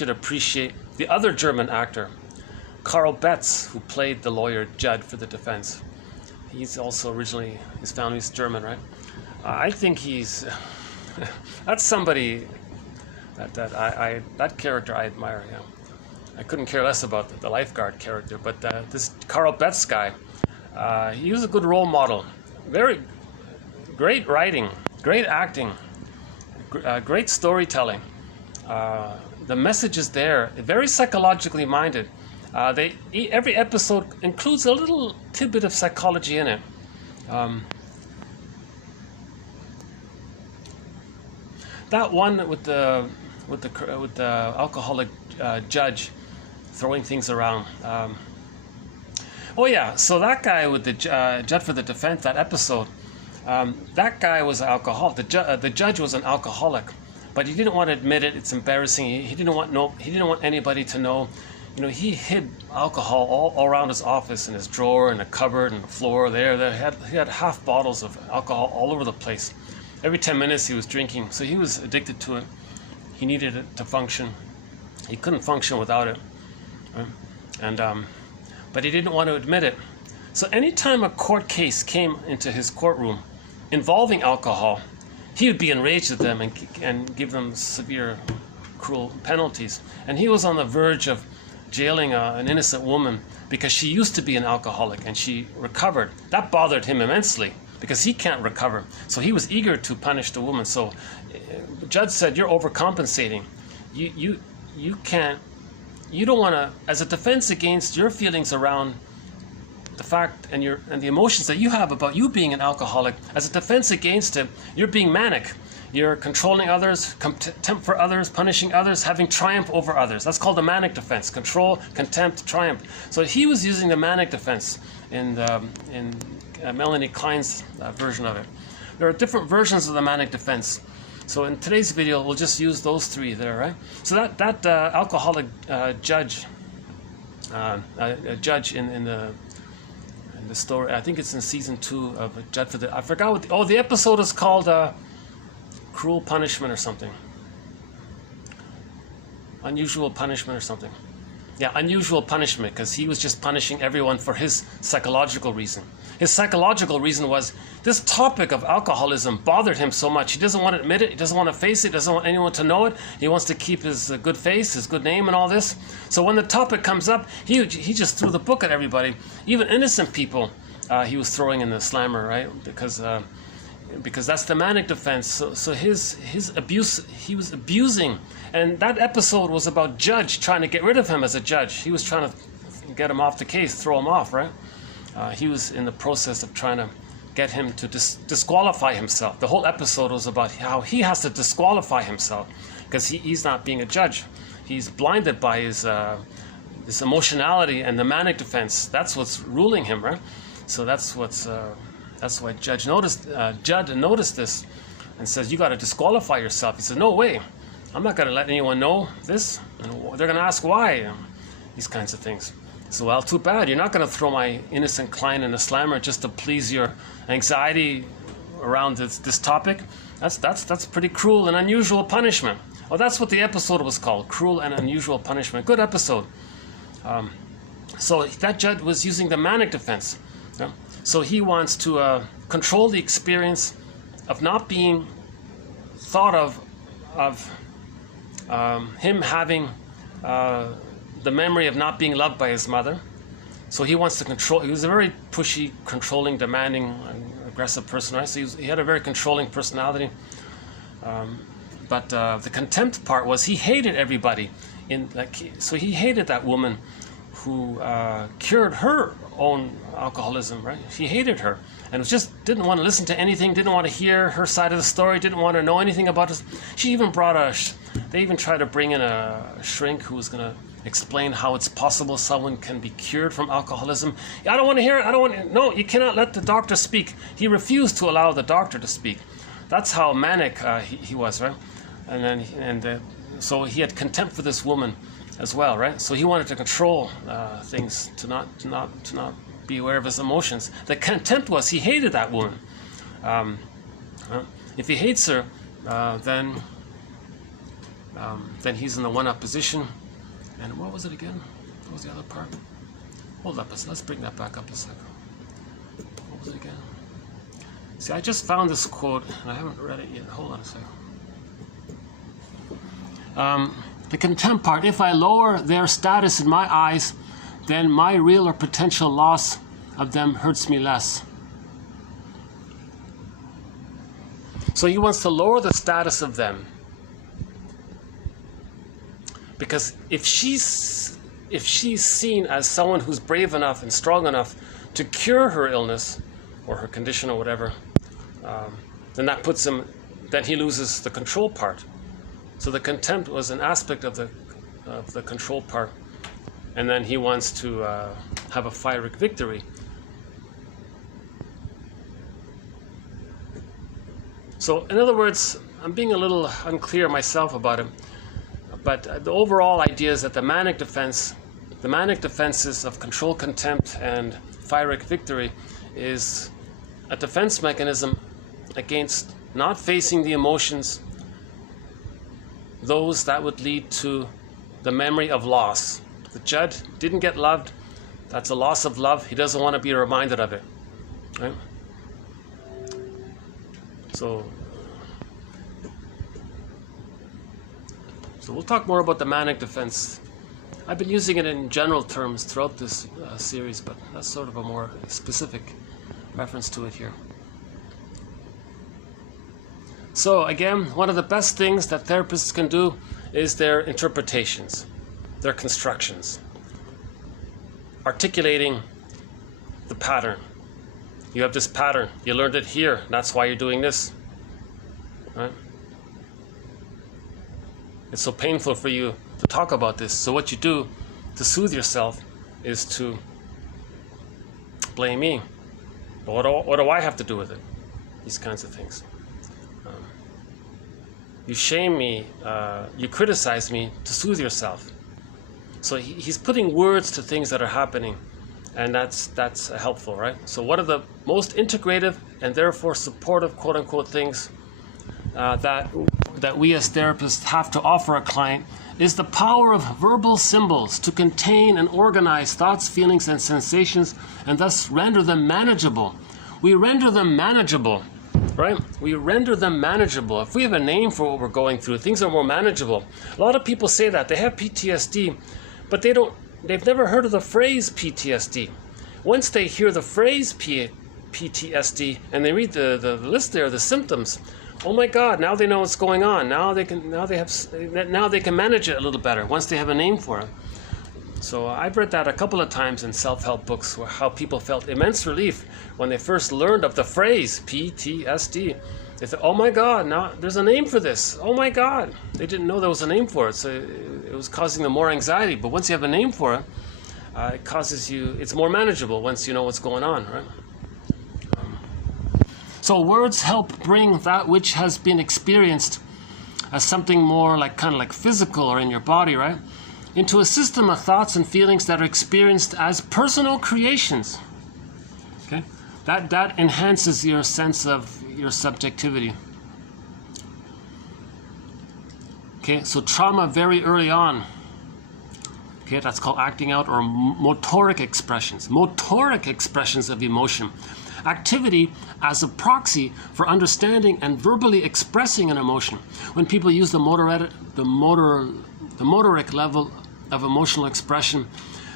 appreciate the other German actor, Karl Betz, who played the lawyer Judd for the Defense. He's also originally, his family's German, right? I think that's somebody that character I admire. Yeah. I couldn't care less about the lifeguard character, but this Karl Betz guy, he was a good role model. Very great writing, great acting, great storytelling. The message is there, very psychologically minded. Every episode includes a little tidbit of psychology in it. That one with the alcoholic judge throwing things around. Oh yeah, so that guy with the Judd for the Defense, that episode, that guy was an alcoholic. The judge was an alcoholic, but he didn't want to admit it. It's embarrassing. He didn't want anybody to know. You know, he hid alcohol all around his office, in his drawer, in the cupboard, and the floor. He had half bottles of alcohol all over the place. Every 10 minutes he was drinking, so he was addicted to it. He needed it to function. He couldn't function without it, right? But he didn't want to admit it. So anytime a court case came into his courtroom involving alcohol, he would be enraged at them and give them severe, cruel penalties. And he was on the verge of jailing an innocent woman because she used to be an alcoholic and she recovered. That bothered him immensely. because he can't recover. So he was eager to punish the woman. So the judge said, you're overcompensating. You can't, you don't want to, as a defense against your feelings around the fact and the emotions that you have about you being an alcoholic, as a defense against it, you're being manic. You're controlling others, contempt for others, punishing others, having triumph over others. That's called the manic defense. Control, contempt, triumph. So he was using the manic defense in Melanie Klein's version of it. There are different versions of the manic defense. So in today's video, we'll just use those three there, right? So that alcoholic judge, a judge in the story, I think it's in season 2 of Judge for the, I forgot what the episode is called. Cruel punishment or something. Unusual punishment or something. Yeah, unusual punishment, because he was just punishing everyone for his psychological reason. His psychological reason was this topic of alcoholism bothered him so much. He doesn't want to admit it. He doesn't want to face it. He doesn't want anyone to know it. He wants to keep his good face, his good name and all this. So when the topic comes up, he just threw the book at everybody. Even innocent people he was throwing in the slammer, right? Because that's the manic defense. So his abuse, he was abusing. And that episode was about Judge trying to get rid of him as a judge. He was trying to get him off the case, throw him off, right? He was in the process of trying to get him to disqualify himself. The whole episode was about how he has to disqualify himself because he's not being a judge. He's blinded by his emotionality and the manic defense. That's what's ruling him, right? So that's why Judd noticed this and says, you got to disqualify yourself. He says, no way. I'm not going to let anyone know this. And they're going to ask why. These kinds of things. So, well, too bad. You're not going to throw my innocent client in a slammer just to please your anxiety around this topic. That's pretty cruel and unusual punishment. Oh, that's what the episode was called, Cruel and Unusual Punishment. Good episode. So that judge was using the manic defense. Yeah? So he wants to control the experience of not being thought of him having the memory of not being loved by his mother. So he wants to control. He was a very pushy, controlling, demanding, aggressive person, right? So he had a very controlling personality. But the contempt part was he hated everybody. So he hated that woman who cured her own alcoholism, right? He hated her and just didn't want to listen to anything, didn't want to hear her side of the story, didn't want to know anything about it. She even they even tried to bring in a shrink who was going to explain how it's possible someone can be cured from alcoholism. I don't want to hear it. No, you cannot let the doctor speak. He refused to allow the doctor to speak. That's how manic he was, right? So he had contempt for this woman as well, right? So he wanted to control things, to not be aware of his emotions. The contempt was he hated that woman. If he hates her, then he's in the one-up position. And what was it again? What was the other part? Hold up, let's bring that back up a second. What was it again? See, I just found this quote, and I haven't read it yet. Hold on a second. The contempt part, if I lower their status in my eyes, then my real or potential loss of them hurts me less. So he wants to lower the status of them. Because if she's seen as someone who's brave enough and strong enough to cure her illness or her condition or whatever, then that puts him, then he loses the control part. So the contempt was an aspect of the control part, and then he wants to have a Pyrrhic victory. So in other words, I'm being a little unclear myself about it. But the overall idea is that the manic defenses of control, contempt, and Pyrrhic victory is a defense mechanism against not facing the emotions, those that would lead to the memory of loss. The Judd didn't get loved. That's a loss of love. He doesn't want to be reminded of it. Right? So we'll talk more about the manic defense. I've been using it in general terms throughout this series, but that's sort of a more specific reference to it here. So again, one of the best things that therapists can do is their interpretations, their constructions, articulating the pattern. You have this pattern, you learned it here, that's why you're doing this, right? It's so painful for you to talk about this. So what you do to soothe yourself is to blame me. But what do I have to do with it? These kinds of things. You shame me, you criticize me to soothe yourself. So he's putting words to things that are happening, and that's helpful, right? So one of the most integrative and therefore supportive, quote-unquote, things that we as therapists have to offer a client is the power of verbal symbols to contain and organize thoughts, feelings, and sensations, and thus render them manageable. We render them manageable, right? We render them manageable. If we have a name for what we're going through, things are more manageable. A lot of people say that. They have PTSD, but they've never heard of the phrase PTSD. Once they hear the phrase PTSD and they read the list there, the symptoms, oh my God, now they know what's going on. Now they can manage it a little better once they have a name for it. So I've read that a couple of times in self-help books, where how people felt immense relief when they first learned of the phrase PTSD. They thought, oh my God, now there's a name for this. Oh my God. They didn't know there was a name for it, so it was causing them more anxiety. But once you have a name for it, it's more manageable once you know what's going on, right? So words help bring that which has been experienced as something more like kind of like physical or in your body, right, into a system of thoughts and feelings that are experienced as personal creations. Okay, that enhances your sense of your subjectivity. Okay, so trauma very early on. Okay, that's called acting out or motoric expressions. Motoric expressions of emotion. Activity as a proxy for understanding and verbally expressing an emotion. When people use the motoric level of emotional expression,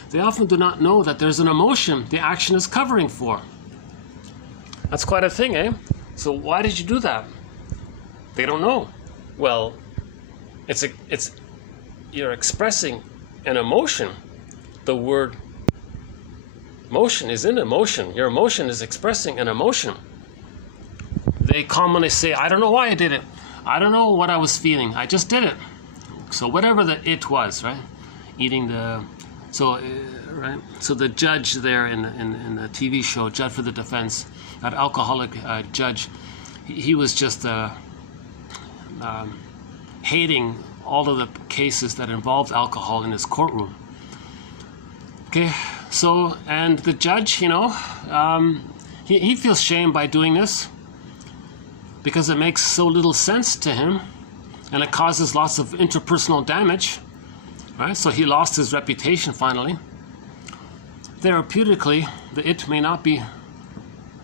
they often do not know that there's an emotion the action is covering for. That's quite a thing, eh? So why did you do that? They don't know. Well, you're expressing an emotion. The word motion is in emotion. Your emotion is expressing an emotion. They commonly say, I don't know why I did it. I don't know what I was feeling. I just did it. So whatever the it was, right? Eating the... right? So the judge there in the TV show, Judge for the Defense, that alcoholic judge, he was just hating all of the cases that involved alcohol in his courtroom. Okay, so, and the judge, he feels shame by doing this because it makes so little sense to him and it causes lots of interpersonal damage, right? So he lost his reputation finally. Therapeutically, the it may not be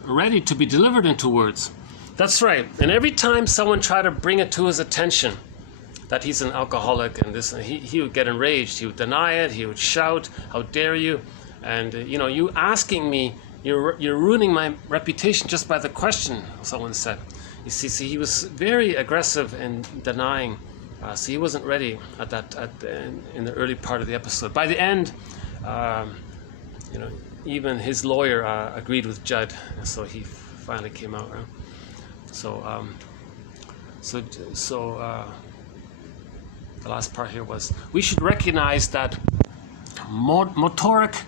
ready to be delivered into words. That's right. And every time someone tried to bring it to his attention that he's an alcoholic and this, he would get enraged. He would deny it. He would shout, "How dare you?" And you asking me, you're ruining my reputation just by the question. Someone said. You see, he was very aggressive in denying. So he wasn't ready in the early part of the episode. By the end, even his lawyer agreed with Judd, so he finally came out. Right? The last part here was we should recognize that motoric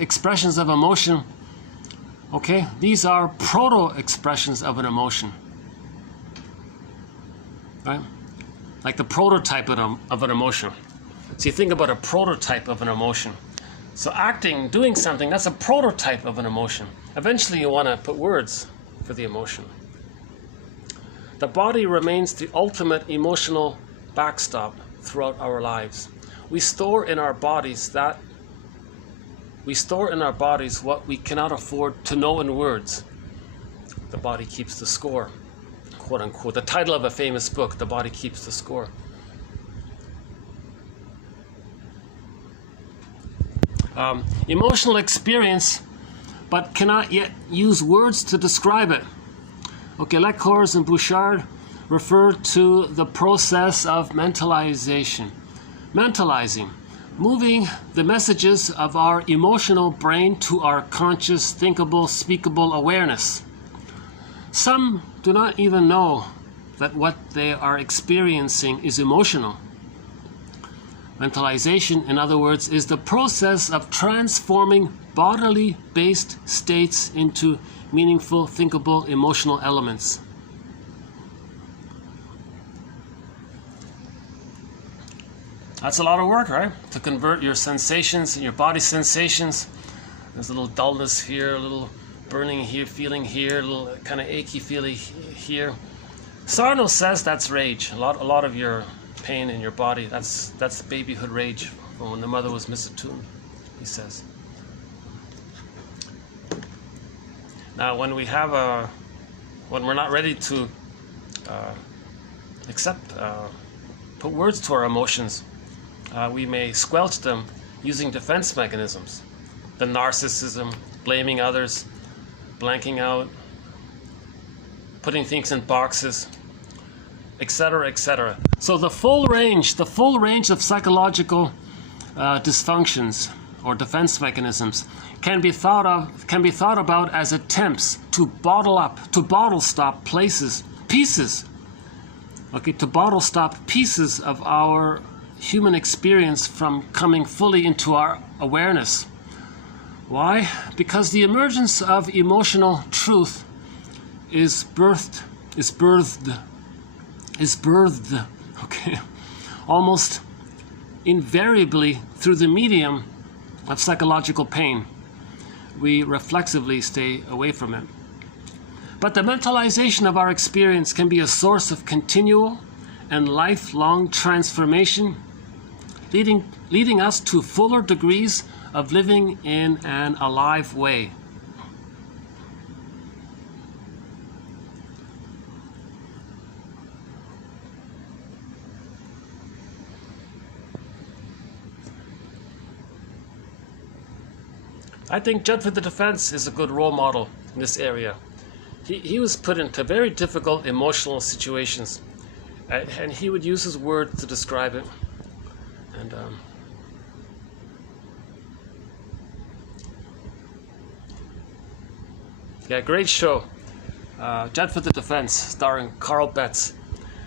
expressions of emotion. Okay, these are proto-expressions of an emotion, right? Like the prototype of an emotion. So you think about a prototype of an emotion. So acting, doing something, that's a prototype of an emotion. Eventually you want to put words for the emotion. The body remains the ultimate emotional backstop throughout our lives. We store in our bodies what we cannot afford to know in words. The body keeps the score, quote unquote. The title of a famous book, The Body Keeps the Score. Emotional experience, but cannot yet use words to describe it. Okay, Lecores and Bouchard refer to the process of mentalization. Mentalizing, moving the messages of our emotional brain to our conscious, thinkable, speakable awareness. Some do not even know that what they are experiencing is emotional. Mentalization, in other words, is the process of transforming bodily-based states into meaningful, thinkable, emotional elements. That's a lot of work, right? To convert your sensations and your body sensations. There's a little dullness here, a little burning here, feeling here, a little kind of achy feeling here. Sarno says that's rage. A lot of your pain in your body, that's babyhood rage from when the mother was misattuned, he says. Now, when we're not ready to put words to our emotions, we may squelch them using defense mechanisms. The narcissism, blaming others, blanking out, putting things in boxes, etc., etc. So the full range of psychological dysfunctions or defense mechanisms can be thought about as attempts to bottle stop pieces of our human experience from coming fully into our awareness. Why? Because the emergence of emotional truth is birthed, almost invariably through the medium of psychological pain. We reflexively stay away from it. But the mentalization of our experience can be a source of continual and lifelong transformation, leading us to fuller degrees of living in an alive way. I think Judd for the Defense is a good role model in this area. He was put into very difficult emotional situations, and he would use his words to describe it. And yeah, great show. Judd for the Defense, starring Carl Betts.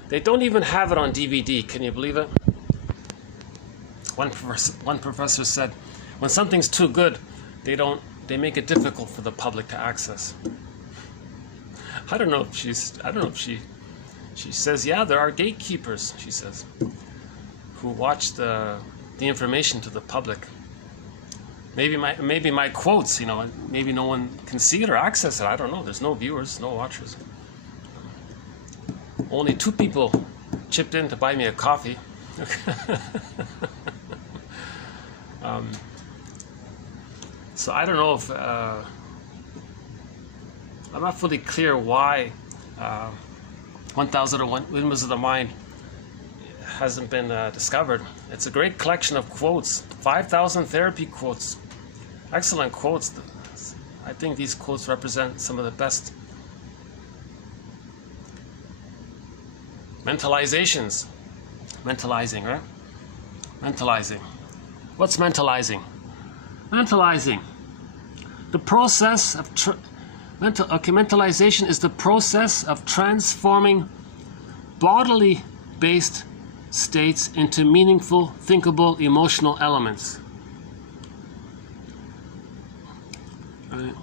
They don't even have it on DVD. Can you believe it? One professor said, when something's too good, they make it difficult for the public to access. I don't know if she says, yeah, there are gatekeepers, she says, who watch the information to the public. Maybe my quotes, maybe no one can see it or access it. I don't know. There's no viewers, no watchers. Only 2 people chipped in to buy me a coffee. So I don't know if I'm not fully clear why 1001 Windmills of the Mind hasn't been discovered. It's a great collection of quotes, 5,000 therapy quotes, excellent quotes. I think these quotes represent some of the best mentalizations. Mentalizing, right? Mentalizing. What's mentalizing? Mentalizing. The process of mentalization is the process of transforming bodily-based states into meaningful, thinkable, emotional elements. Right.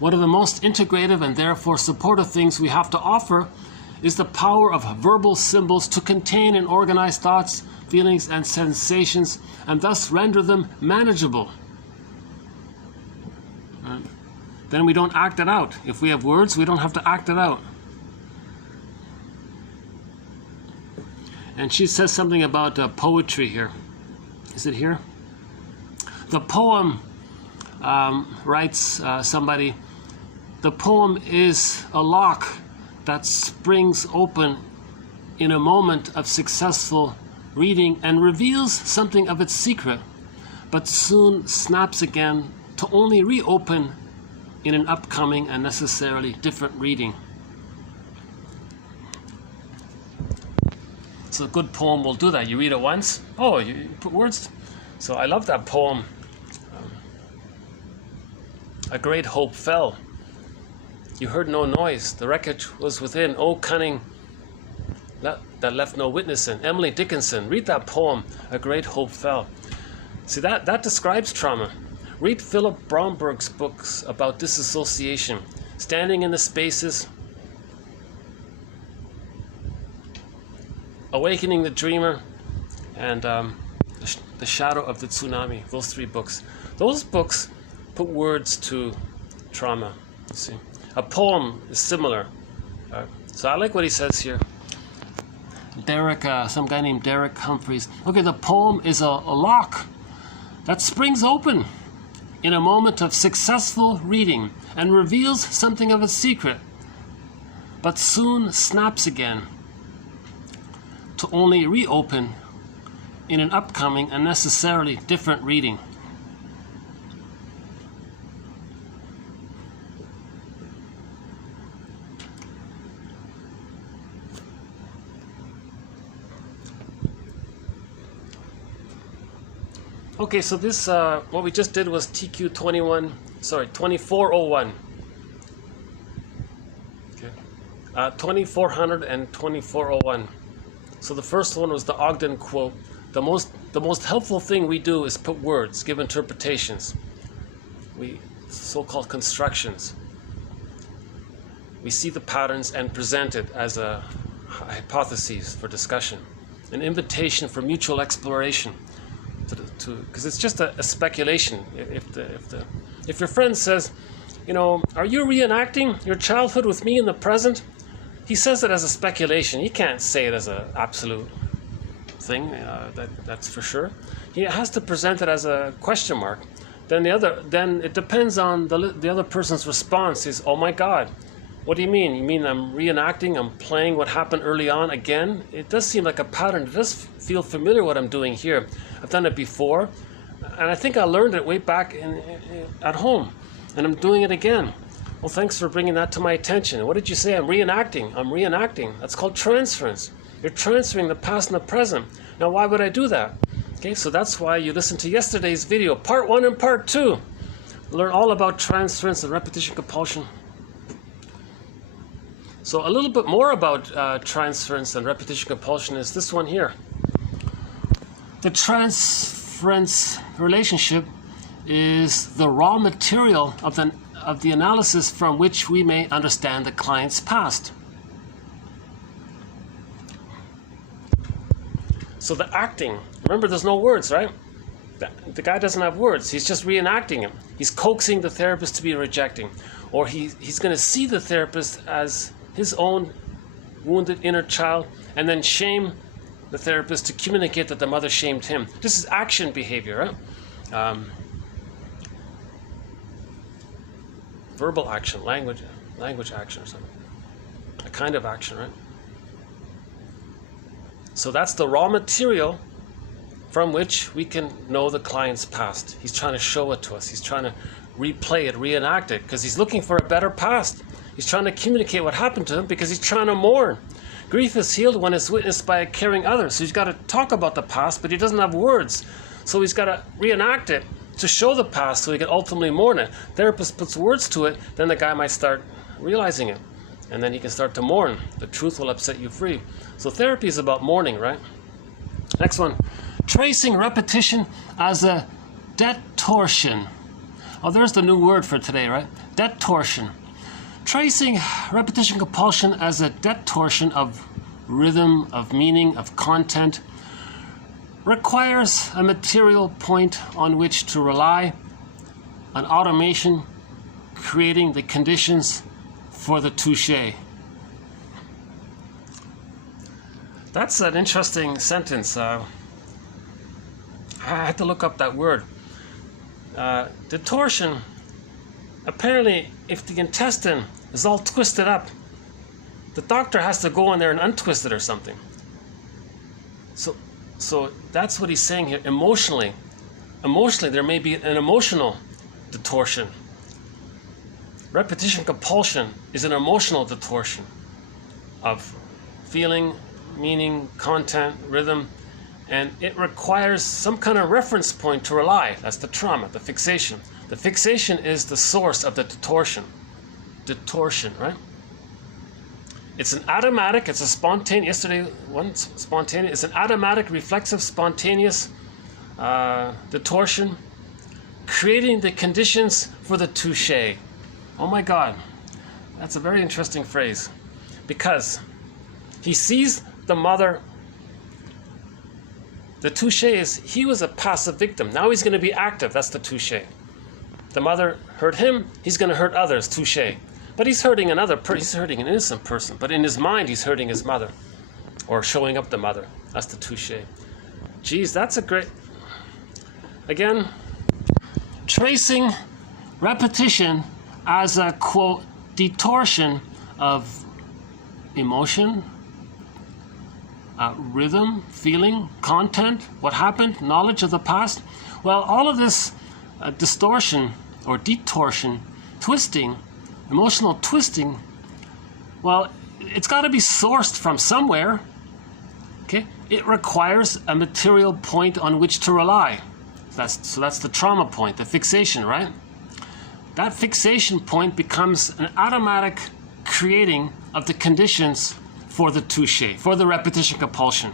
One of the most integrative and therefore supportive things we have to offer is the power of verbal symbols to contain and organize thoughts, feelings, and sensations, and thus render them manageable. Right. Then we don't act it out. If we have words, we don't have to act it out. And she says something about poetry here. Is it here? The poem, writes somebody, the poem is a lock that springs open in a moment of successful reading and reveals something of its secret, but soon snaps again to only reopen in an upcoming and necessarily different reading. a good poem will do that. You read it once, oh, you put words. So I love that poem. A great hope fell. You heard no noise. The wreckage was within. Oh, cunning that left no witness in. Emily Dickinson. Read that poem. A great hope fell. See, that describes trauma. Read Philip Bromberg's books about disassociation. Standing in the spaces. Awakening the Dreamer. And The Shadow of the Tsunami. Those 3 books. Those books put words to trauma. You see, a poem is similar. So I like what he says here. Derek, some guy named Derek Humphreys. Okay, the poem is a lock that springs open in a moment of successful reading and reveals something of its secret, but soon snaps again to only reopen in an upcoming and necessarily different reading. Okay, so this, what we just did was TQ 2401. Okay, 2400 and 2401. So the first one was the Ogden quote. The most helpful thing we do is put words, give interpretations. So-called constructions. We see the patterns and present it as a hypothesis for discussion, an invitation for mutual exploration. Because it's just a speculation. If your friend says, you know, are you reenacting your childhood with me in the present? He says it as a speculation. He can't say it as an absolute thing. That's for sure. He has to present it as a question mark. Then it depends on the other person's response. Is, oh my God, what do you mean? You mean I'm reenacting? I'm playing what happened early on again? It does seem like a pattern. It does feel familiar what I'm doing here. I've done it before, and I think I learned it way back at home, and I'm doing it again. Well, thanks for bringing that to my attention. What did you say? I'm reenacting. I'm reenacting. That's called transference. You're transferring the past and the present. Now, why would I do that? Okay, so that's why you listen to yesterday's video, part 1 and part 2. Learn all about transference and repetition compulsion. So a little bit more about transference and repetition compulsion is this one here. The transference relationship is the raw material of the analysis from which we may understand the client's past. So the acting, remember there's no words, right? The guy doesn't have words, he's just reenacting him. He's coaxing the therapist to be rejecting. Or he's going to see the therapist as his own wounded inner child and then shame the therapist to communicate that the mother shamed him. This is action behavior, right? Verbal action, language action or something. A kind of action, right? So that's the raw material from which we can know the client's past. He's trying to show it to us. He's trying to replay it, reenact it, because he's looking for a better past. He's trying to communicate what happened to him because he's trying to mourn. Grief is healed when it's witnessed by a caring other. So he's got to talk about the past, but he doesn't have words. So he's got to reenact it to show the past so he can ultimately mourn it. Therapist puts words to it, then the guy might start realizing it. And then he can start to mourn. The truth will upset you free. So therapy is about mourning, right? Next one. Tracing repetition as a detortion. Oh, there's the new word for today, right? Detortion. Tracing repetition compulsion as a detortion of rhythm, of meaning, of content requires a material point on which to rely on automation, creating the conditions for the touche. That's an interesting sentence. I had to look up that word. Detortion. Apparently, if the intestine is all twisted up, the doctor has to go in there and untwist it or something. So that's what he's saying here. Emotionally, there may be an emotional detortion. Repetition compulsion is an emotional detortion of feeling meaning, content, rhythm, and it requires some kind of reference point to rely. That's the trauma, the fixation. The fixation is the source of the distortion. Distortion, right? It's an automatic, it's a spontaneous, it's an automatic, reflexive, spontaneous distortion, creating the conditions for the touche. Oh my God, that's a very interesting phrase, because he sees the mother. The touche is he was a passive victim. Now he's going to be active. That's the touche. The mother hurt him. He's going to hurt others. Touche. But he's hurting another person. He's hurting an innocent person. But in his mind, he's hurting his mother, or showing up the mother. That's the touche. Geez, that's a great. Again, tracing repetition as a quote distortion of emotion, rhythm, feeling, content, what happened, knowledge of the past. Well, all of this distortion or detortion, twisting, emotional twisting, well, it's got to be sourced from somewhere. Okay, it requires a material point on which to rely. So that's the trauma point, the fixation, right? That fixation point becomes an automatic creating of the conditions for the touche, for the repetition compulsion.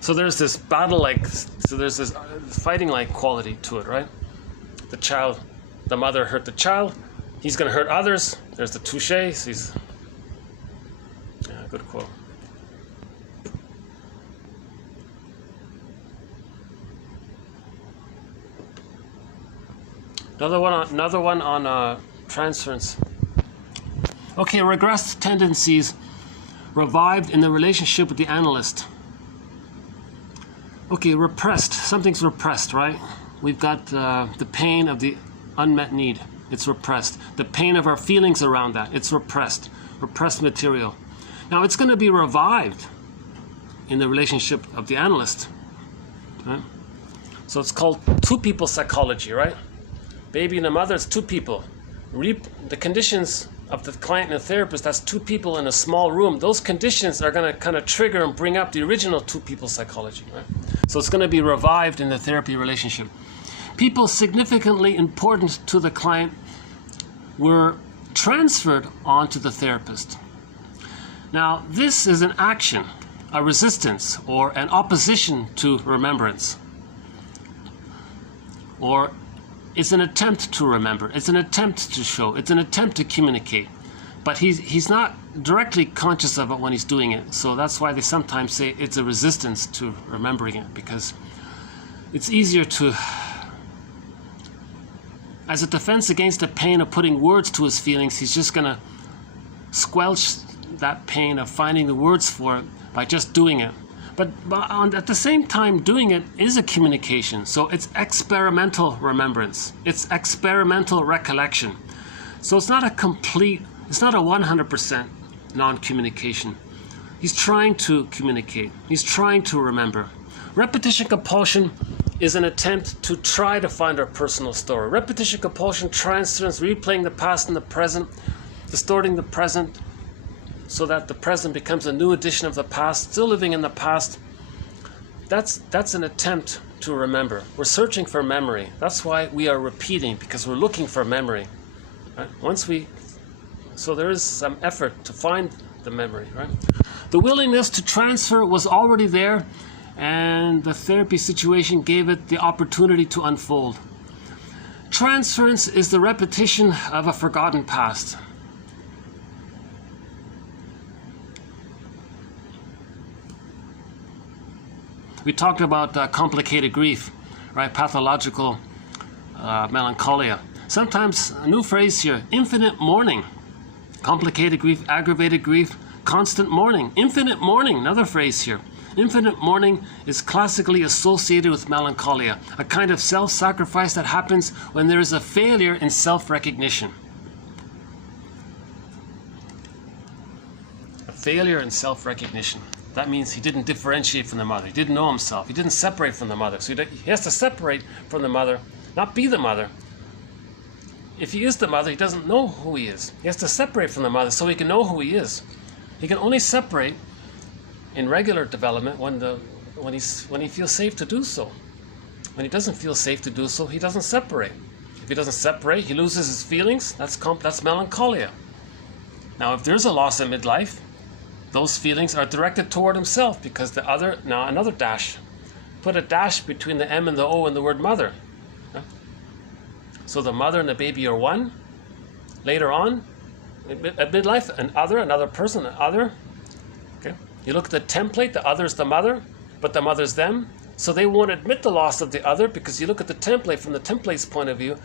So there's this battle-like, so there's this fighting-like quality to it, right? The child, the mother hurt the child, he's going to hurt others. There's the touche. So good quote. Another one on transference. Okay, regressed tendencies revived in the relationship with the analyst. Okay, repressed. Something's repressed, right? We've got the pain of the unmet need. It's repressed. The pain of our feelings around that. It's repressed. Repressed material. Now, it's going to be revived in the relationship of the analyst. Right? So it's called two-people psychology, right? Baby and a mother, it's two people. The conditions of the client and the therapist, that's two people in a small room. Those conditions are going to kind of trigger and bring up the original two-people psychology, right? So it's going to be revived in the therapy relationship. People significantly important to the client were transferred onto the therapist. Now, this is an action, a resistance, or an opposition to remembrance. Or it's an attempt to remember. It's an attempt to show. It's an attempt to communicate. But he's not directly conscious of it when he's doing it. So that's why they sometimes say it's a resistance to remembering it, because it's easier to, as a defense against the pain of putting words to his feelings, he's just going to squelch that pain of finding the words for it by just doing it. But at the same time, doing it is a communication. So it's experimental remembrance. It's experimental recollection. So it's not a complete, it's not a 100% non-communication. He's trying to communicate. He's trying to remember. Repetition compulsion is an attempt to try to find our personal story. Repetition compulsion transference, replaying the past and the present, distorting the present, so that the present becomes a new edition of the past, still living in the past. That's an attempt to remember. We're searching for memory. That's why we are repeating, because we're looking for memory. Right? So there is some effort to find the memory. Right? The willingness to transfer was already there, and the therapy situation gave it the opportunity to unfold. Transference is the repetition of a forgotten past. We talked about complicated grief, right? Pathological melancholia. Sometimes a new phrase here, infinite mourning. Complicated grief, aggravated grief, constant mourning. Infinite mourning, another phrase here. Infinite mourning is classically associated with melancholia, a kind of self-sacrifice that happens when there is a failure in self-recognition. A failure in self-recognition. That means he didn't differentiate from the mother. He didn't know himself. He didn't separate from the mother. So he has to separate from the mother, not be the mother. If he is the mother, he doesn't know who he is. He has to separate from the mother so he can know who he is. He can only separate in regular development when he feels safe to do so. When he doesn't feel safe to do so, he doesn't separate. If he doesn't separate, he loses his feelings. That's melancholia. Now, if there's a loss in midlife, those feelings are directed toward himself, because the other, now another dash. Put a dash between the M and the O in the word mother. So the mother and the baby are one. Later on, at midlife, another person, an other. Okay. You look at the template, the other's the mother, but the mother's them. So they won't admit the loss of the other, because you look at the template from the template's point of view,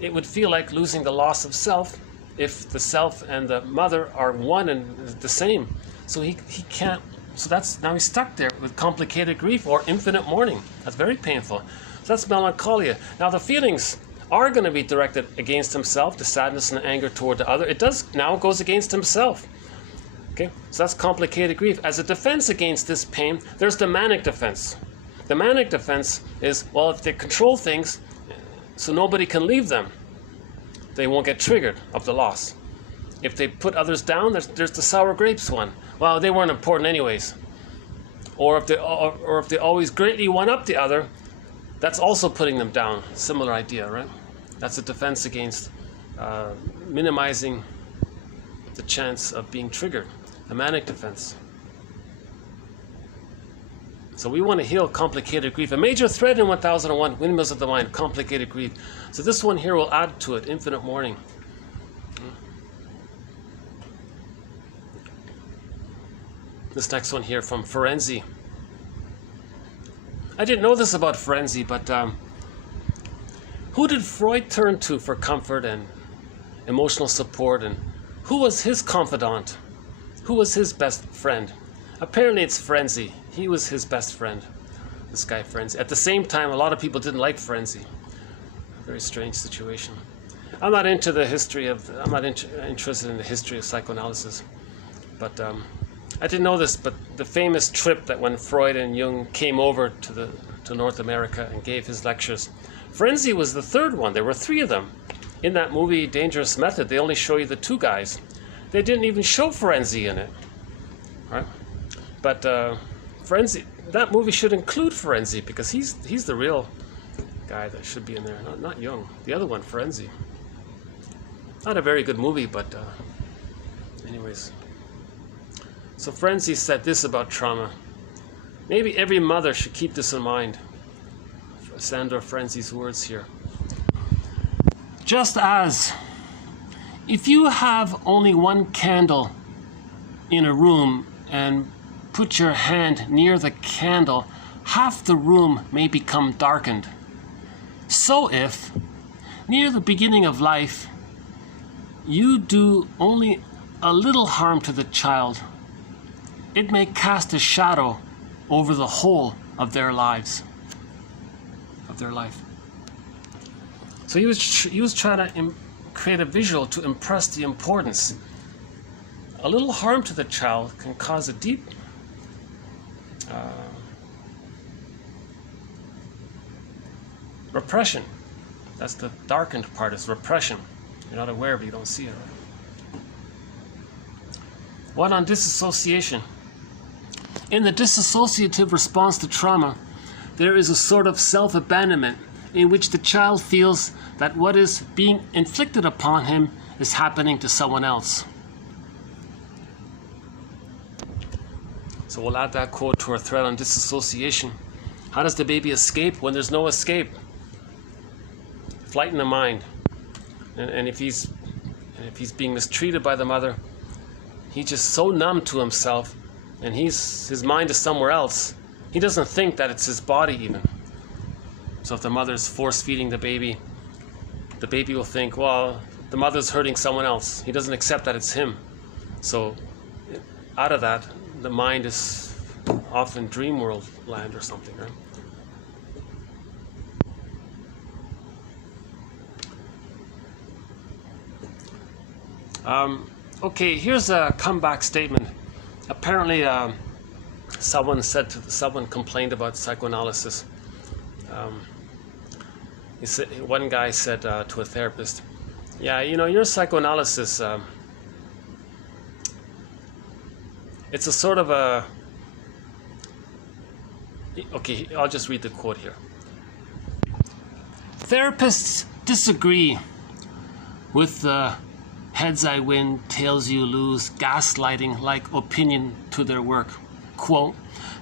it would feel like losing the loss of self if the self and the mother are one and the same. So he can't, so now he's stuck there with complicated grief or infinite mourning. That's very painful. So that's melancholia. Now the feelings are going to be directed against himself, the sadness and the anger toward the other. It goes against himself. Okay, so that's complicated grief. As a defense against this pain, there's the manic defense. The manic defense is, well, if they control things so nobody can leave them, they won't get triggered of the loss. If they put others down, there's the sour grapes one. Well, they weren't important anyways. Or if they always greatly one up the other, that's also putting them down. Similar idea, right? That's a defense against minimizing the chance of being triggered. A manic defense. So we want to heal complicated grief. A major thread in 1001, Windmills of the Mind, complicated grief. So this one here will add to it, infinite mourning. This next one here from Ferenczi. I didn't know this about Ferenczi, but who did Freud turn to for comfort and emotional support, and who was his confidant? Who was his best friend? Apparently it's Ferenczi. He was his best friend, this guy Ferenczi. At the same time, a lot of people didn't like Ferenczi. Very strange situation. I'm not interested in the history of psychoanalysis, but I didn't know this, but the famous trip that when Freud and Jung came over to North America and gave his lectures, Ferenczi was the third one. There were three of them. In that movie, Dangerous Method, they only show you the two guys. They didn't even show Ferenczi in it, right? But Ferenczi, that movie should include Ferenczi, because he's the real guy that should be in there, not Jung. The other one, Ferenczi. Not a very good movie, but anyways. So Ferenczi said this about trauma. Maybe every mother should keep this in mind. Sandor Ferenczi's words here. Just as if you have only one candle in a room and put your hand near the candle, half the room may become darkened. So if, near the beginning of life, you do only a little harm to the child, it may cast a shadow over the whole of their lives, of their life. So he was trying to create a visual to impress the importance. A little harm to the child can cause a deep repression. That's the darkened part, is repression. You're not aware, but you don't see it. Right? One on disassociation. In the dissociative response to trauma, there is a sort of self-abandonment in which the child feels that what is being inflicted upon him is happening to someone else. So we'll add that quote to our thread on disassociation. How does the baby escape when there's no escape? Flight in the mind. And if he's being mistreated by the mother, he's just so numb to himself, and his mind is somewhere else. He doesn't think that it's his body even. So if the mother's force-feeding the baby will think, well, the mother's hurting someone else. He doesn't accept that it's him. So out of that, the mind is off in dream world land or something, right? Okay, here's a comeback statement. Apparently, someone complained about psychoanalysis. One guy said to a therapist, "Yeah, your psychoanalysis. It's a sort of Okay, I'll just read the quote here. Therapists disagree with the heads I win, tails you lose, gaslighting-like opinion to their work. Quote,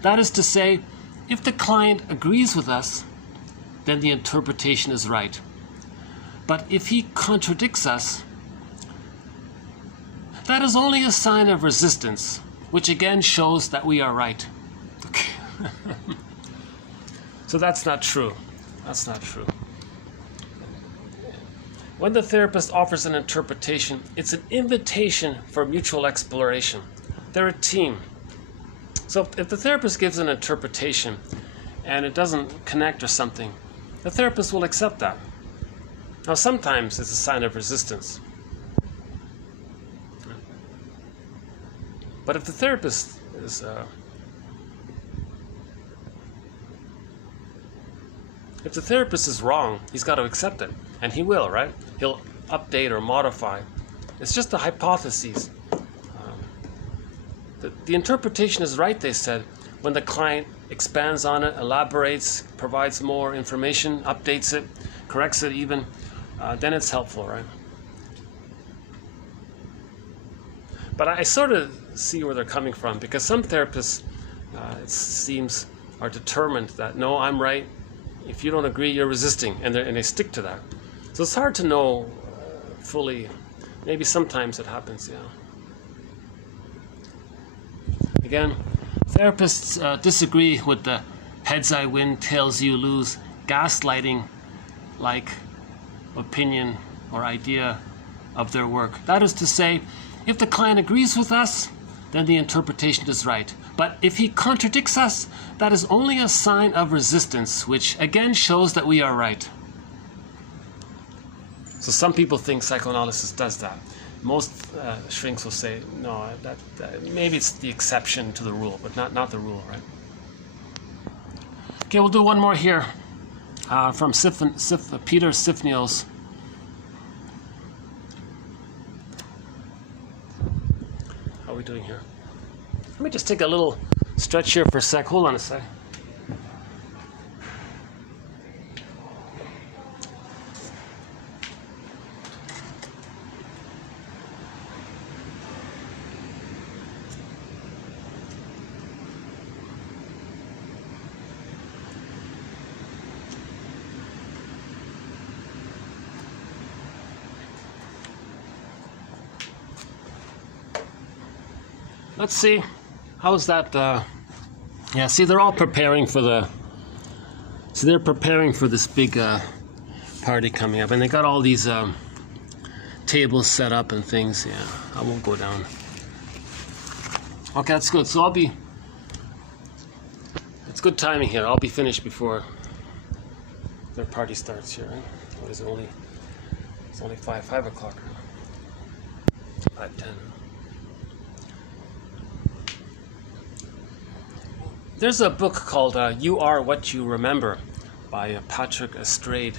that is to say, if the client agrees with us, then the interpretation is right. But if he contradicts us, that is only a sign of resistance, which again shows that we are right. Okay. So that's not true. That's not true. When the therapist offers an interpretation, it's an invitation for mutual exploration. They're a team. So if the therapist gives an interpretation and it doesn't connect or something, the therapist will accept that. Now sometimes it's a sign of resistance. But if the therapist is wrong, he's got to accept it. And he will, right? He'll update or modify. It's just a hypothesis. The interpretation is right, they said, when the client expands on it, elaborates, provides more information, updates it, corrects it even, then it's helpful, right? But I sort of see where they're coming from, because some therapists, it seems, are determined that, no, I'm right. If you don't agree, you're resisting, and they stick to that. So it's hard to know fully. Maybe sometimes it happens, yeah. Again, therapists disagree with the heads I win, tails you lose, gaslighting-like opinion or idea of their work. That is to say, if the client agrees with us, then the interpretation is right. But if he contradicts us, that is only a sign of resistance, which again shows that we are right. So some people think psychoanalysis does that. Most shrinks will say, no, that maybe it's the exception to the rule, but not the rule, right? Okay, we'll do one more here from Peter Sifnios. How are we doing here? Let me just take a little stretch here for a sec. Hold on a sec. Let's see. How's that? Yeah, see, they're all preparing for they're preparing for this big party coming up, and they got all these tables set up and things. Yeah, I won't go down. Okay, that's good. So it's good timing here. I'll be finished before their party starts here. Right? What is it? It's only 5 o'clock. 5:10. There's a book called You Are What You Remember by Patrick Estrade.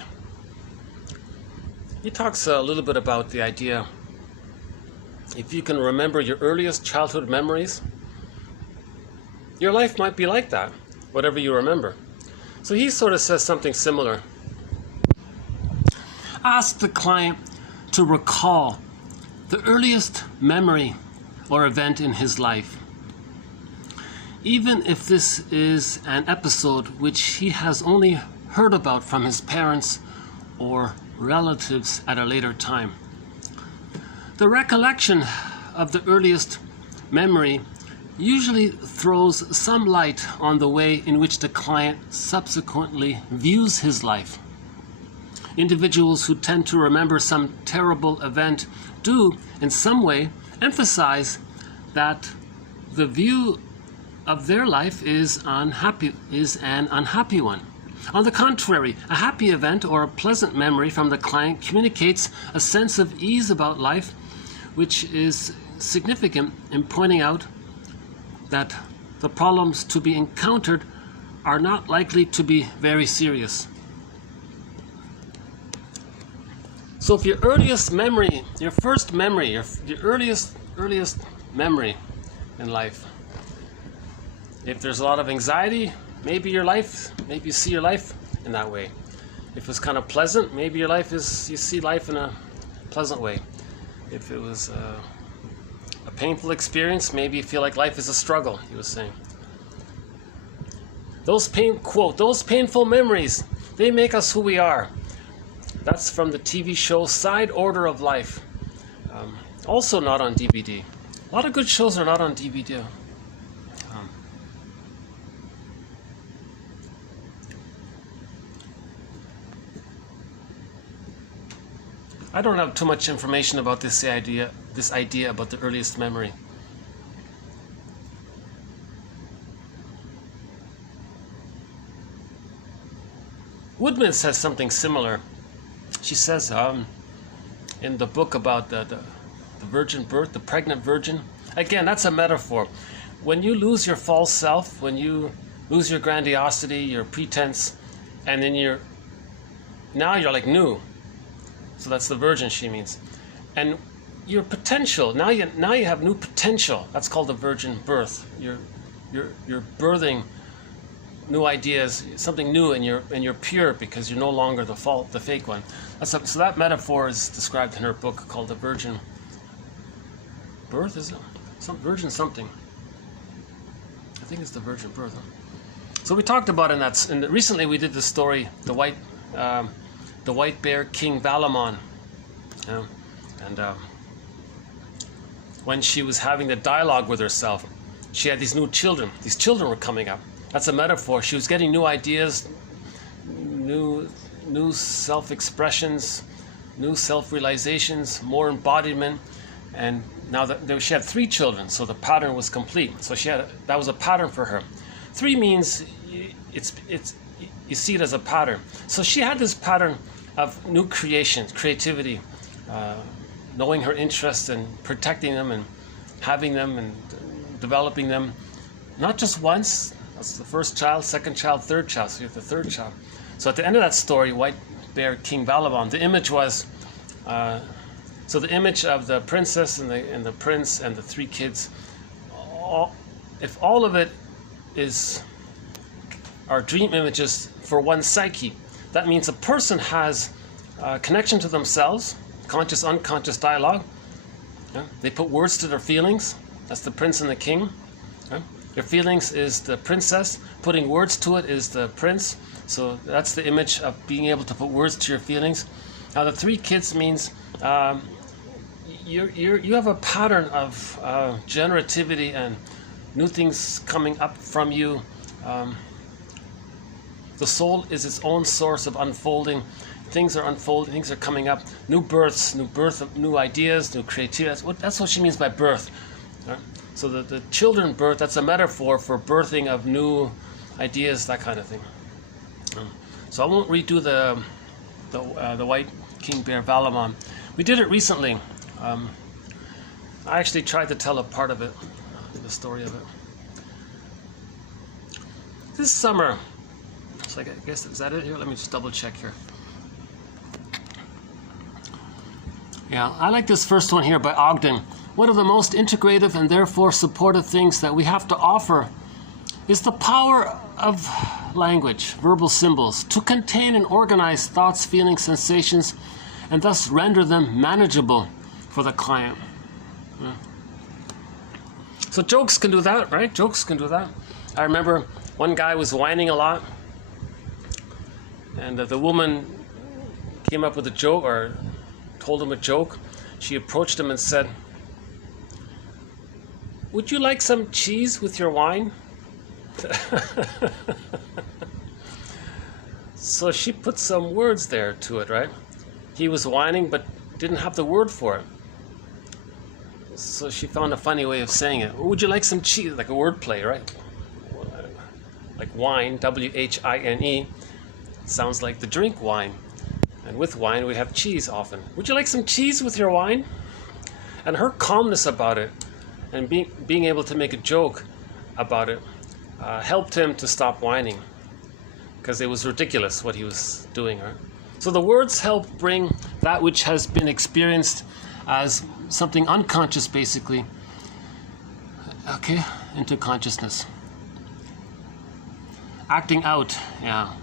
He talks a little bit about the idea, if you can remember your earliest childhood memories, your life might be like that, whatever you remember. So he sort of says something similar. Ask the client to recall the earliest memory or event in his life, even if this is an episode which he has only heard about from his parents or relatives at a later time. The recollection of the earliest memory usually throws some light on the way in which the client subsequently views his life. Individuals who tend to remember some terrible event do, in some way, emphasize that the view of their life is an unhappy one. On the contrary, a happy event or a pleasant memory from the client communicates a sense of ease about life, which is significant in pointing out that the problems to be encountered are not likely to be very serious. So if your earliest memory, your first memory, your earliest memory in life, if there's a lot of anxiety, maybe you see your life in that way. If it's kind of pleasant, maybe you see life in a pleasant way. If it was a painful experience, maybe you feel like life is a struggle, he was saying. Those painful memories, they make us who we are. That's from the TV show Side Order of Life. Also not on DVD. A lot of good shows are not on DVD. I don't have too much information about this idea about the earliest memory. Windmills says something similar. She says in the book about the virgin birth, the pregnant virgin. Again, that's a metaphor. When you lose your false self, when you lose your grandiosity, your pretense, and then now you're like new. So that's the virgin she means. And your potential, now you have new potential. That's called the virgin birth. You're birthing new ideas, something new, and you're pure because you're no longer the fake one. So that metaphor is described in her book called the virgin birth, is it? Virgin something. I think it's the virgin birth. Huh? So we talked about and recently we did the story, the white bear King Valamon, and when she was having the dialogue with herself, she had these new children. These children were coming up. That's a metaphor. She was getting new ideas, new self-expressions, new self-realizations, more embodiment, and now that she had 3 children, so the pattern was complete. So that was a pattern for her. 3 means you see it as a pattern. So she had this pattern of new creations, creativity, knowing her interests and protecting them and having them and developing them, not just once. That's the first child, second child, third child. So you have the third child. So at the end of that story, White Bear King Valamon, the image was, the image of the princess and the prince and the 3 kids. If all of it are dream images for one psyche, that means a person has a connection to themselves, conscious, unconscious dialogue. They put words to their feelings. That's the prince and the king. Their feelings is the princess. Putting words to it is the prince. So that's the image of being able to put words to your feelings. Now the 3 kids means you have a pattern of generativity and new things coming up from you. The soul is its own source of unfolding. Things are unfolding, things are coming up. New birth of new ideas, new creativity. That's what she means by birth. Right? So the children birth, that's a metaphor for birthing of new ideas, that kind of thing. So I won't redo the White King Bear Valamon. We did it recently. I actually tried to tell a part of it, the story of it. This summer, so I guess, is that it here? Let me just double check here. Yeah, I like this first one here by Ogden. One of the most integrative and therefore supportive things that we have to offer is the power of language, verbal symbols, to contain and organize thoughts, feelings, sensations, and thus render them manageable for the client. Yeah. So jokes can do that, right? Jokes can do that. I remember one guy was whining a lot, and the woman came up with a joke, or told him a joke. She approached him and said, "Would you like some cheese with your wine?" So she put some words there to it, right? He was whining but didn't have the word for it. So she found a funny way of saying it. "Would you like some cheese?" Like a word play, right? Like wine, W-H-I-N-E, sounds like the drink wine. And with wine, we have cheese often. "Would you like some cheese with your wine?" And her calmness about it, and being able to make a joke about it, helped him to stop whining, because it was ridiculous what he was doing. Right? So the words help bring that which has been experienced as something unconscious, basically, into consciousness. Acting out, yeah.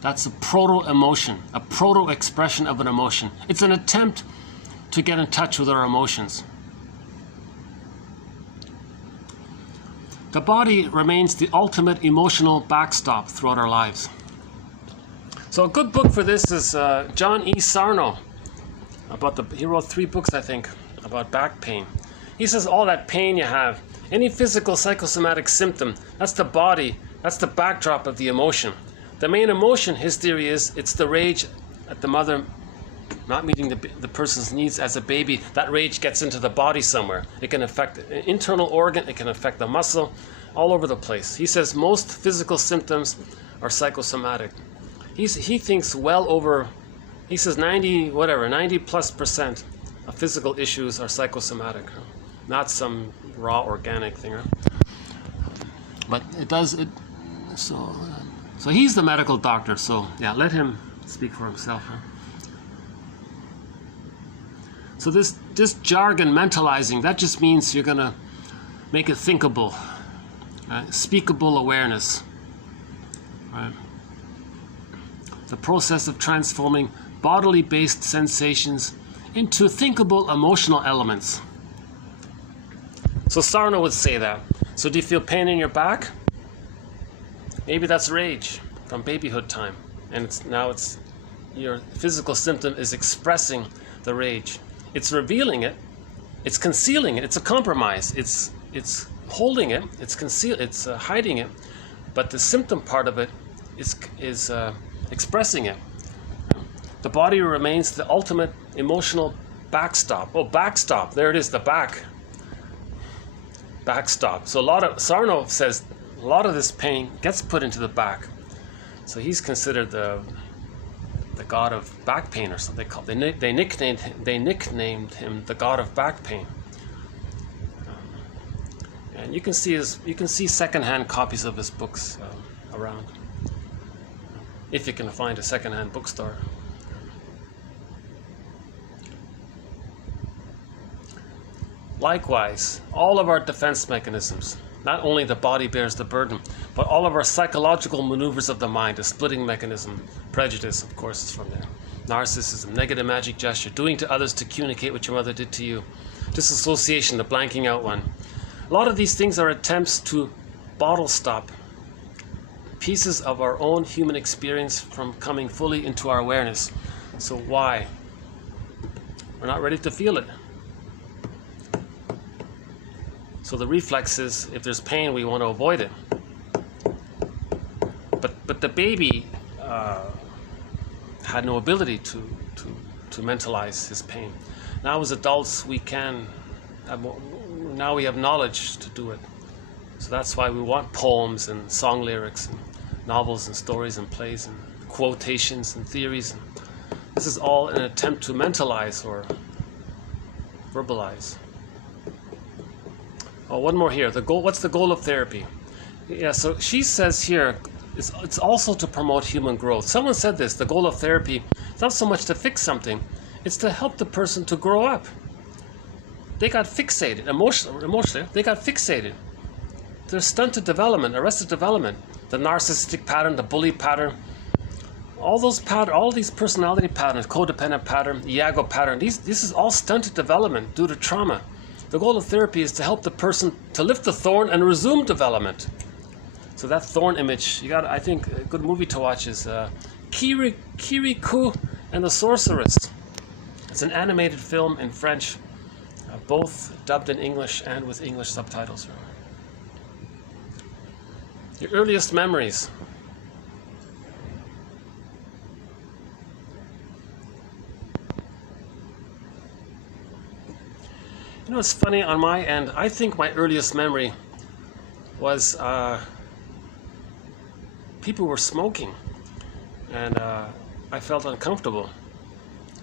That's a proto-emotion, a proto-expression of an emotion. It's an attempt to get in touch with our emotions. The body remains the ultimate emotional backstop throughout our lives. So a good book for this is John E. Sarno. He wrote 3 books, I think, about back pain. He says all that pain you have, any physical psychosomatic symptom, that's the body, that's the backdrop of the emotion. The main emotion, his theory is, it's the rage at the mother not meeting the person's needs as a baby. That rage gets into the body somewhere. It can affect an internal organ, it can affect the muscle, all over the place. He says most physical symptoms are psychosomatic. He thinks well over, he says 90+% of physical issues are psychosomatic, not some raw organic thing. But it does, so he's the medical doctor, so yeah, let him speak for himself. So this jargon mentalizing, that just means you're gonna make it thinkable, speakable awareness, right? The process of transforming bodily based sensations into thinkable emotional elements. So Sarno would say that. So do you feel pain in your back? Maybe that's rage from babyhood time, and now your physical symptom is expressing the rage. It's revealing it, it's concealing it, it's a compromise, it's holding it, it's hiding it, but the symptom part of it is expressing it. The body remains the ultimate emotional backstop. Oh, backstop, there it is, the backstop. So Sarno says a lot of this pain gets put into the back. So he's considered the god of back pain or something. They nicknamed him the god of back pain. And you can see secondhand copies of his books around, if you can find a secondhand bookstore. Likewise, all of our defense mechanisms, not only the body bears the burden, but all of our psychological maneuvers of the mind, a splitting mechanism, prejudice, of course, is from there. Narcissism, negative magic gesture, doing to others to communicate what your mother did to you. Disassociation, the blanking out one. A lot of these things are attempts to bottle stop pieces of our own human experience from coming fully into our awareness. So why? We're not ready to feel it. So the reflex is, if there's pain, we want to avoid it. But the baby had no ability to mentalize his pain. Now as adults, we can have more, now we have knowledge to do it. So that's why we want poems and song lyrics and novels and stories and plays and quotations and theories. This is all an attempt to mentalize or verbalize. Oh, one more here. The goal. What's the goal of therapy? Yeah, so she says here, it's also to promote human growth. Someone said this, the goal of therapy is not so much to fix something, it's to help the person to grow up. They got fixated, emotionally, they got fixated. There's stunted development, arrested development, the narcissistic pattern, the bully pattern, all these personality patterns, codependent pattern, Iago pattern, this is all stunted development due to trauma. The goal of therapy is to help the person to lift the thorn and resume development. So that thorn image, I think a good movie to watch is Kirikou and the Sorceress. It's an animated film in French, both dubbed in English and with English subtitles. Your earliest memories. You know, it's funny on my end. I think my earliest memory was people were smoking, and I felt uncomfortable.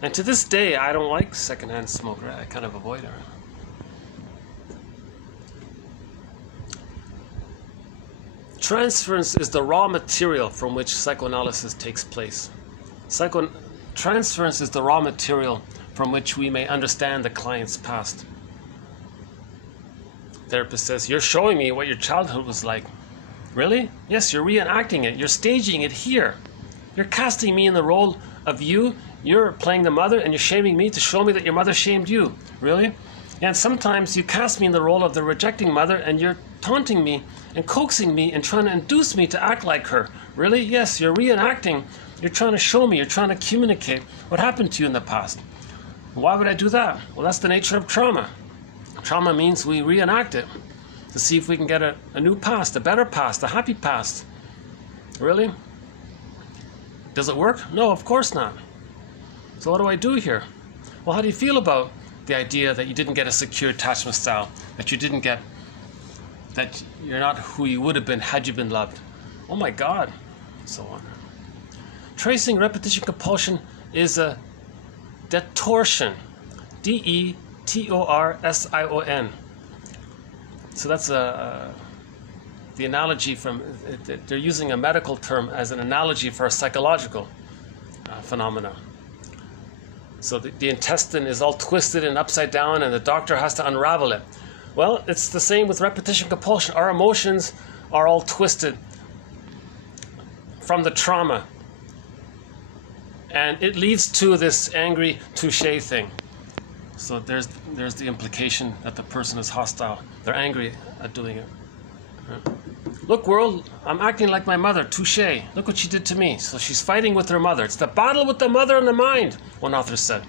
And to this day, I don't like secondhand smoke. I kind of avoid it. Transference is the raw material from which psychoanalysis takes place. Transference is the raw material from which we may understand the client's past. Therapist says, you're showing me what your childhood was like. Really? Yes, you're reenacting it. You're staging it here. You're casting me in the role of you. You're playing the mother and you're shaming me to show me that your mother shamed you. Really? And sometimes you cast me in the role of the rejecting mother and you're taunting me and coaxing me and trying to induce me to act like her. Really? Yes, you're reenacting. You're trying to show me, you're trying to communicate what happened to you in the past. Why would I do that? Well, that's the nature of trauma. Trauma means we reenact it to see if we can get a new past, a better past, a happy past. Really? Does it work? No, of course not. So what do I do here? Well, how do you feel about the idea that you didn't get a secure attachment style, that you didn't get, that you're not who you would have been had you been loved? Oh my God, and so on. Tracing repetition compulsion is a detorsion, D-E-T-O-R-S-I-O-N. So that's the analogy from, they're using a medical term as an analogy for a psychological phenomena. So the intestine is all twisted and upside down and the doctor has to unravel it. Well, it's the same with repetition compulsion. Our emotions are all twisted from the trauma. And it leads to this angry touche thing. So there's the implication that the person is hostile. They're angry at doing it. Right? Look, world, I'm acting like my mother, touche. Look what she did to me. So she's fighting with her mother. It's the battle with the mother and the mind, one author said.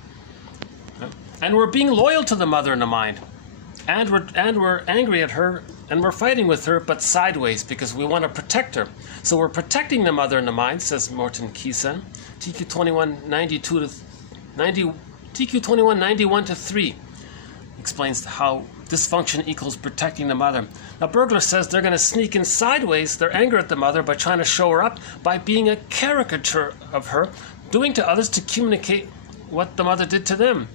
Right? And we're being loyal to the mother and the mind. And we're angry at her and we're fighting with her, but sideways because we want to protect her. So we're protecting the mother and the mind, says Morton Keysen. TQ 2191 to 3 explains how dysfunction equals protecting the mother. Now Bergler says they're going to sneak in sideways their anger at the mother by trying to show her up by being a caricature of her, doing to others to communicate what the mother did to them.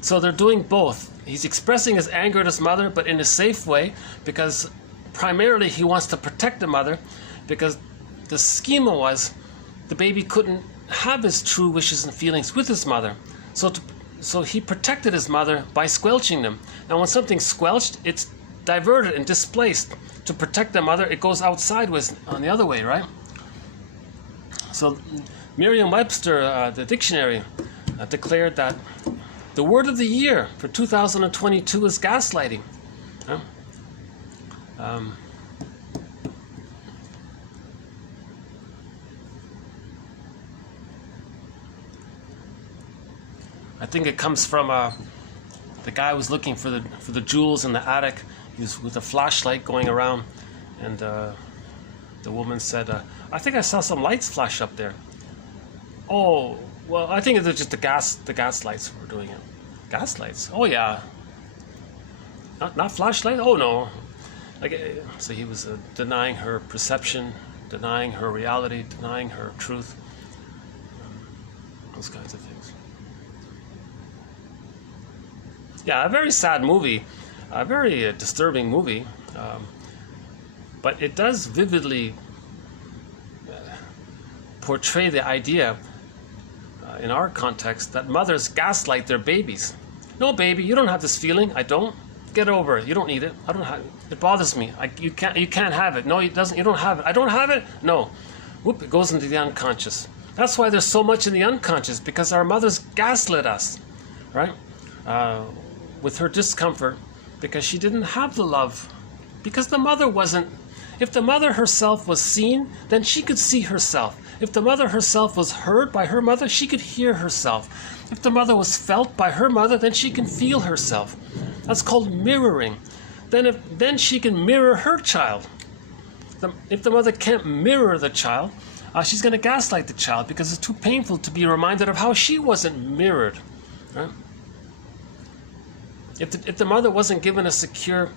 So they're doing both. He's expressing his anger at his mother, but in a safe way, because primarily he wants to protect the mother, because the schema was the baby couldn't have his true wishes and feelings with his mother. So he protected his mother by squelching them. Now when something's squelched, it's diverted and displaced. To protect the mother, it goes out sideways on the other way, right? So Merriam-Webster, the dictionary, declared that the word of the year for 2022 is gaslighting. I think it comes from the guy was looking for the jewels in the attic. He was with a flashlight going around, and the woman said, "I think I saw some lights flash up there." Oh, well, I think it's just the gas lights were doing it. Gas lights? Oh yeah. Not flashlight? Oh no. So he was denying her perception, denying her reality, denying her truth, those kinds of things. Yeah, a very sad movie, a very disturbing movie, but it does vividly portray the idea in our context that mothers gaslight their babies. No, baby, you don't have this feeling. I don't. Get over it. You don't need it. I don't have it. It bothers me. You can't have it. No, it doesn't. You don't have it. I don't have it. No. Whoop! It goes into the unconscious. That's why there's so much in the unconscious, because our mothers gaslit us, right? With her discomfort, because she didn't have the love, because the mother wasn't. If the mother herself was seen, then she could see herself. If the mother herself was heard by her mother, she could hear herself. If the mother was felt by her mother, then she can feel herself. That's called mirroring. Then she can mirror her child. If the mother can't mirror the child, she's going to gaslight the child because it's too painful to be reminded of how she wasn't mirrored. Right? If the mother wasn't given a secure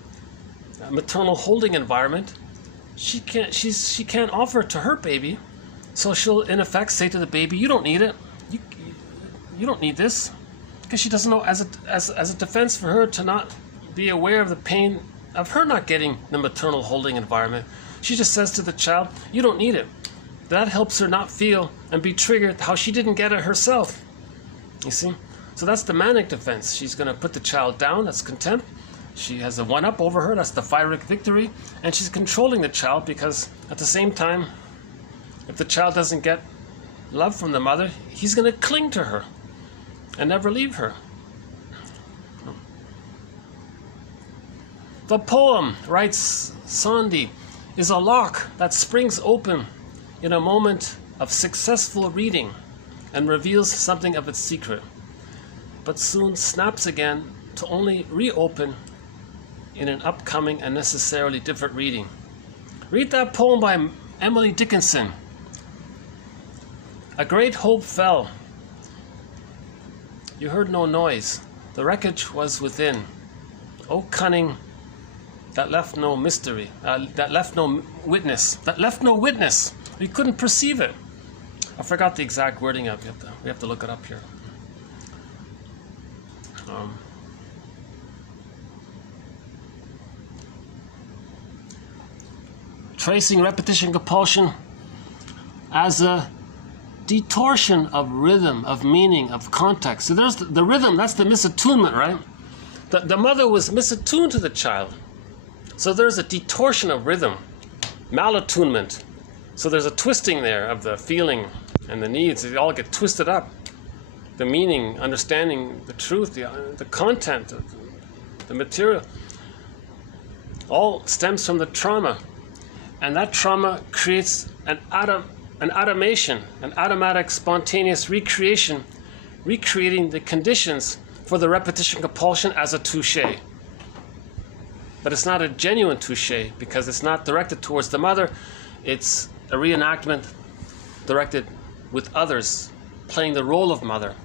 maternal holding environment, she can't offer it to her baby. So she'll in effect say to the baby, "You don't need it. You don't need this," because she doesn't know, as a defense for her to not be aware of the pain of her not getting the maternal holding environment. She just says to the child, "You don't need it." That helps her not feel and be triggered how she didn't get it herself. You see? So that's the manic defense. She's going to put the child down. That's contempt. She has a one-up over her, that's the Pyrrhic victory, and she's controlling the child because at the same time, if the child doesn't get love from the mother, he's going to cling to her and never leave her. The poem, writes Sandi, is a lock that springs open in a moment of successful reading and reveals something of its secret, but soon snaps again to only reopen in an upcoming and necessarily different reading. Read that poem by Emily Dickinson. A great hope fell. You heard no noise. The wreckage was within. O cunning that left no mystery, that left no witness. We couldn't perceive it. I forgot the exact wording of it. We have to look it up here. Tracing repetition compulsion as a distortion of rhythm, of meaning, of context. So there's the rhythm, that's the misattunement, right? The mother was misattuned to the child. So there's a distortion of rhythm, malattunement. So there's a twisting there of the feeling and the needs. They all get twisted up. The meaning, understanding the truth, the content, the material, all stems from the trauma. And that trauma creates an automation, an automatic, spontaneous recreation, recreating the conditions for the repetition compulsion as a touché. But it's not a genuine touché because it's not directed towards the mother. It's a reenactment directed with others, playing the role of mother,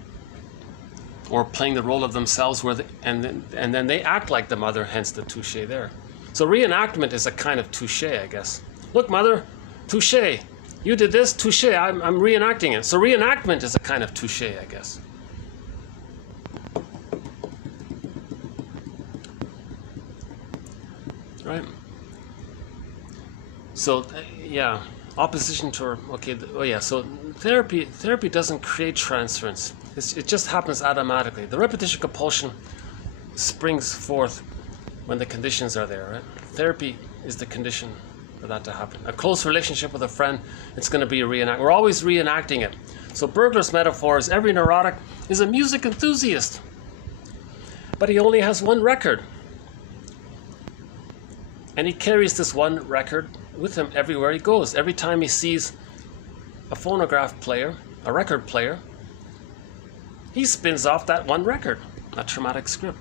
or playing the role of themselves, and then they act like the mother, hence the touché there. So reenactment is a kind of touché, I guess. Look, mother, touché. You did this, touché. I'm reenacting it. So reenactment is a kind of touché, I guess. Right? So, yeah, opposition to, so therapy doesn't create transference. It just happens automatically. The repetition compulsion springs forth when the conditions are there, right? Therapy is the condition for that to happen. A close relationship with a friend, it's going to be a reenact. We're always reenacting it. So Bergler's metaphor is every neurotic is a music enthusiast, but he only has one record. And he carries this one record with him everywhere he goes. Every time he sees a phonograph player, a record player, he spins off that one record, a traumatic script.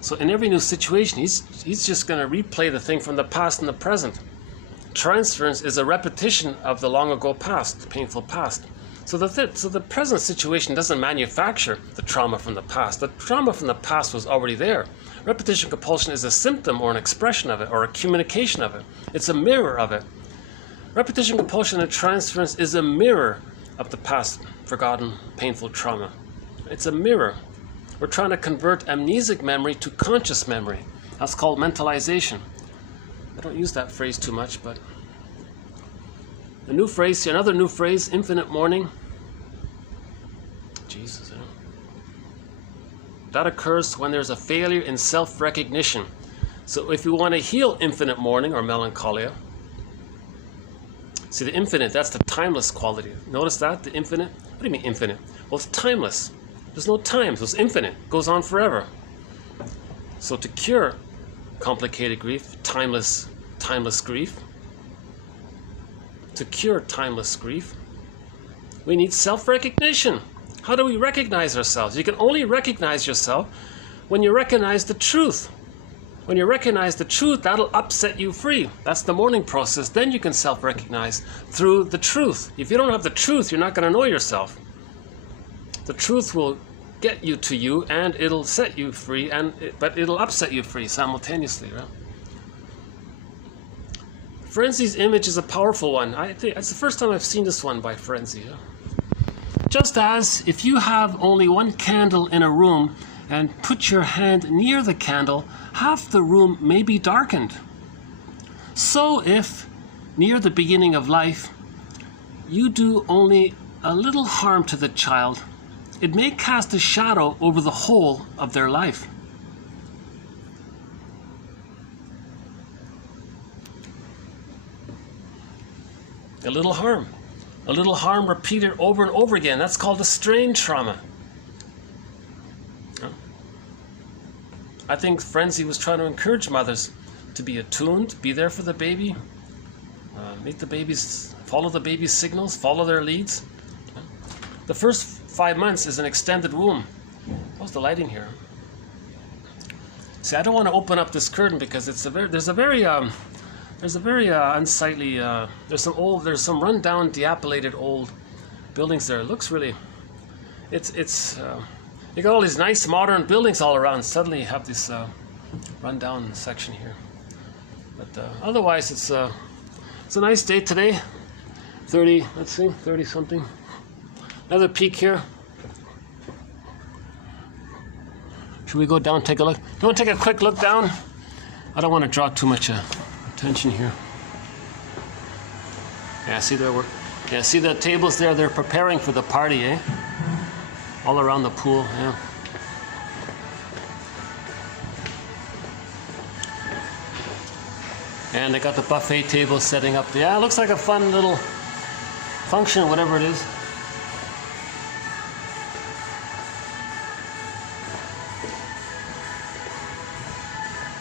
So in every new situation, he's just going to replay the thing from the past and the present. Transference is a repetition of the long ago past, the painful past. So the present situation doesn't manufacture the trauma from the past. The trauma from the past was already there. Repetition compulsion is a symptom or an expression of it or a communication of it. It's a mirror of it. Repetition compulsion and transference is a mirror of the past, forgotten, painful trauma. It's a mirror. We're trying to convert amnesic memory to conscious memory. That's called mentalization. I don't use that phrase too much, but a new phrase, another new phrase, infinite mourning. Jesus, you know. That occurs when there's a failure in self-recognition. So if we want to heal infinite mourning or melancholia, see the infinite, that's the timeless quality. Notice that, the infinite? What do you mean infinite? Well, it's timeless. There's no time, so it's infinite. It goes on forever. So to cure complicated grief, timeless grief, to cure timeless grief, we need self-recognition. How do we recognize ourselves? You can only recognize yourself when you recognize the truth. When you recognize the truth, that'll upset you free. That's the mourning process. Then you can self-recognize through the truth. If you don't have the truth, you're not going to know yourself. The truth will get you to you, and it'll set you free, but it'll upset you free simultaneously, right? Frenzy's image is a powerful one. I think it's the first time I've seen this one by Frenzy. Yeah? Just as if you have only one candle in a room and put your hand near the candle, half the room may be darkened. So if, near the beginning of life, you do only a little harm to the child, it may cast a shadow over the whole of their life. A little harm. A little harm repeated over and over again. That's called a strain trauma. I think Frenzy was trying to encourage mothers to be attuned, be there for the baby, meet the baby's, follow the baby's signals, follow their leads. The first 5 months is an extended womb. How's the lighting here? See, I don't want to open up this curtain because it's there's a very unsightly, there's some run-down, dilapidated old buildings there. It looks really, you got all these nice modern buildings all around. Suddenly you have this run-down section here. But otherwise, it's a nice day today. 30, let's see, 30 something. Another peak here. Should we go down and take a look? Do you want to take a quick look down? I don't want to draw too much attention here. Yeah, see there. Yeah, see the tables there. They're preparing for the party, eh? All around the pool, yeah. And they got the buffet table setting up. Yeah, it looks like a fun little function, whatever it is.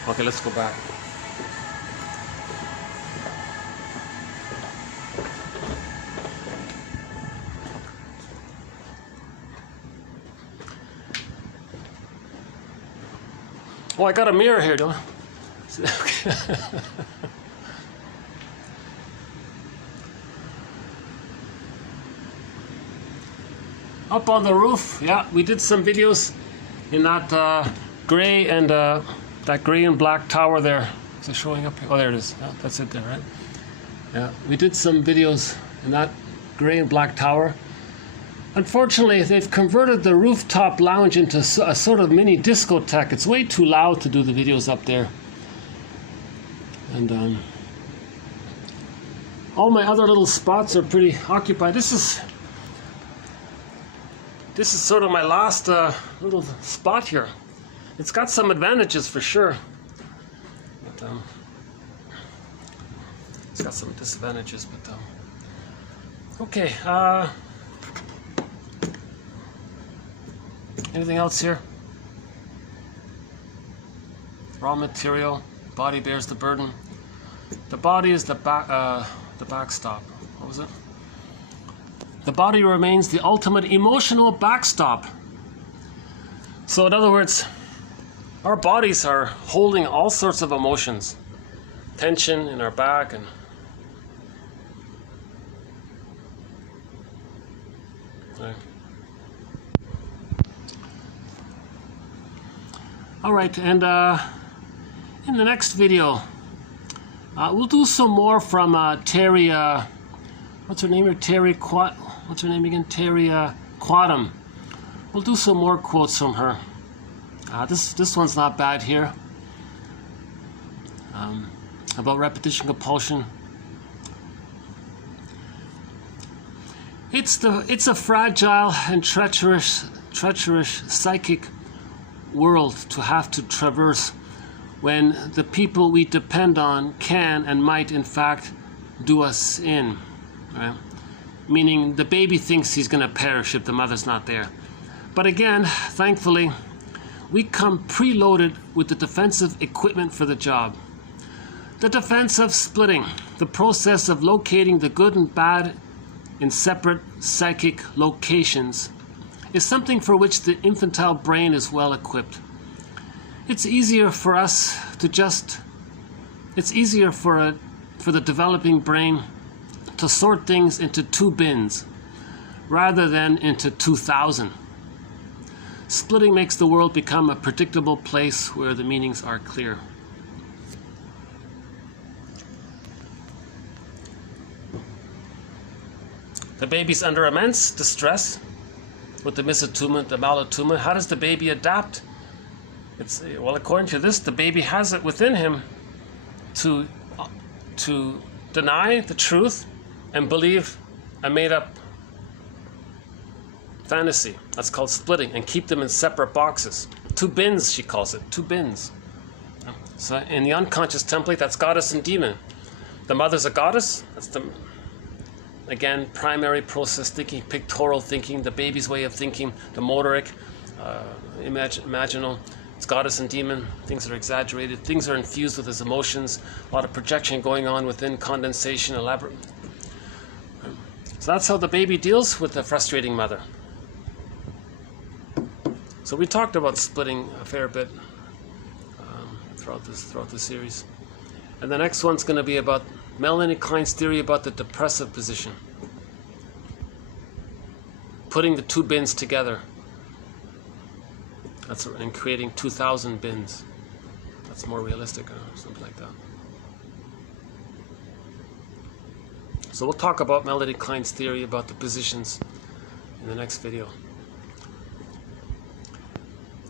Okay, let's go back. Oh, I got a mirror here, don't I? Up on the roof, yeah, we did some videos in that gray and that gray and black tower there. Is it showing up here? Oh, there it is. Yeah, that's it there, right? Yeah, we did some videos in that gray and black tower. Unfortunately, they've converted the rooftop lounge into a sort of mini discotheque. It's way too loud to do the videos up there. And all my other little spots are pretty occupied. This is sort of my last little spot here. It's got some advantages for sure, but it's got some disadvantages. But okay. Anything else here? Raw material. Body bears the burden. The body is the backstop. What was it? The body remains the ultimate emotional backstop. So in other words, our bodies are holding all sorts of emotions. Tension in our back and right. Alright, and in the next video, we'll do some more from Terry, what's her name here? What's her name again? Terry Quadam. We'll do some more quotes from her. This one's not bad here. About repetition compulsion. It's a fragile and treacherous psychic world to have to traverse when the people we depend on can and might in fact do us in, right? Meaning the baby thinks he's going to perish if the mother's not there. But again, thankfully, we come preloaded with the defensive equipment for the job. The defense of splitting, the process of locating the good and bad in separate psychic locations, is something for which the infantile brain is well equipped. It's easier for us to it's easier for the developing brain to sort things into 2 bins rather than into 2,000. Splitting makes the world become a predictable place where the meanings are clear. The baby's under immense distress with the misattunement, the malattunement. How does the baby adapt? Well, according to this, the baby has it within him to deny the truth and believe a made-up fantasy. That's called splitting, and keep them in separate boxes. 2 bins, she calls it. 2 bins. So in the unconscious template, that's goddess and demon. The mother's a goddess. again, primary process thinking, pictorial thinking, the baby's way of thinking, the motoric, imaginal. It's goddess and demon. Things are exaggerated. Things are infused with his emotions. A lot of projection going on within, condensation, elaborate. So that's how the baby deals with the frustrating mother. So we talked about splitting a fair bit throughout this series. And the next one's going to be about Melanie Klein's theory about the depressive position. Putting the two bins together. And creating 2,000 bins. That's more realistic or something like that. So we'll talk about Melanie Klein's theory about the positions in the next video.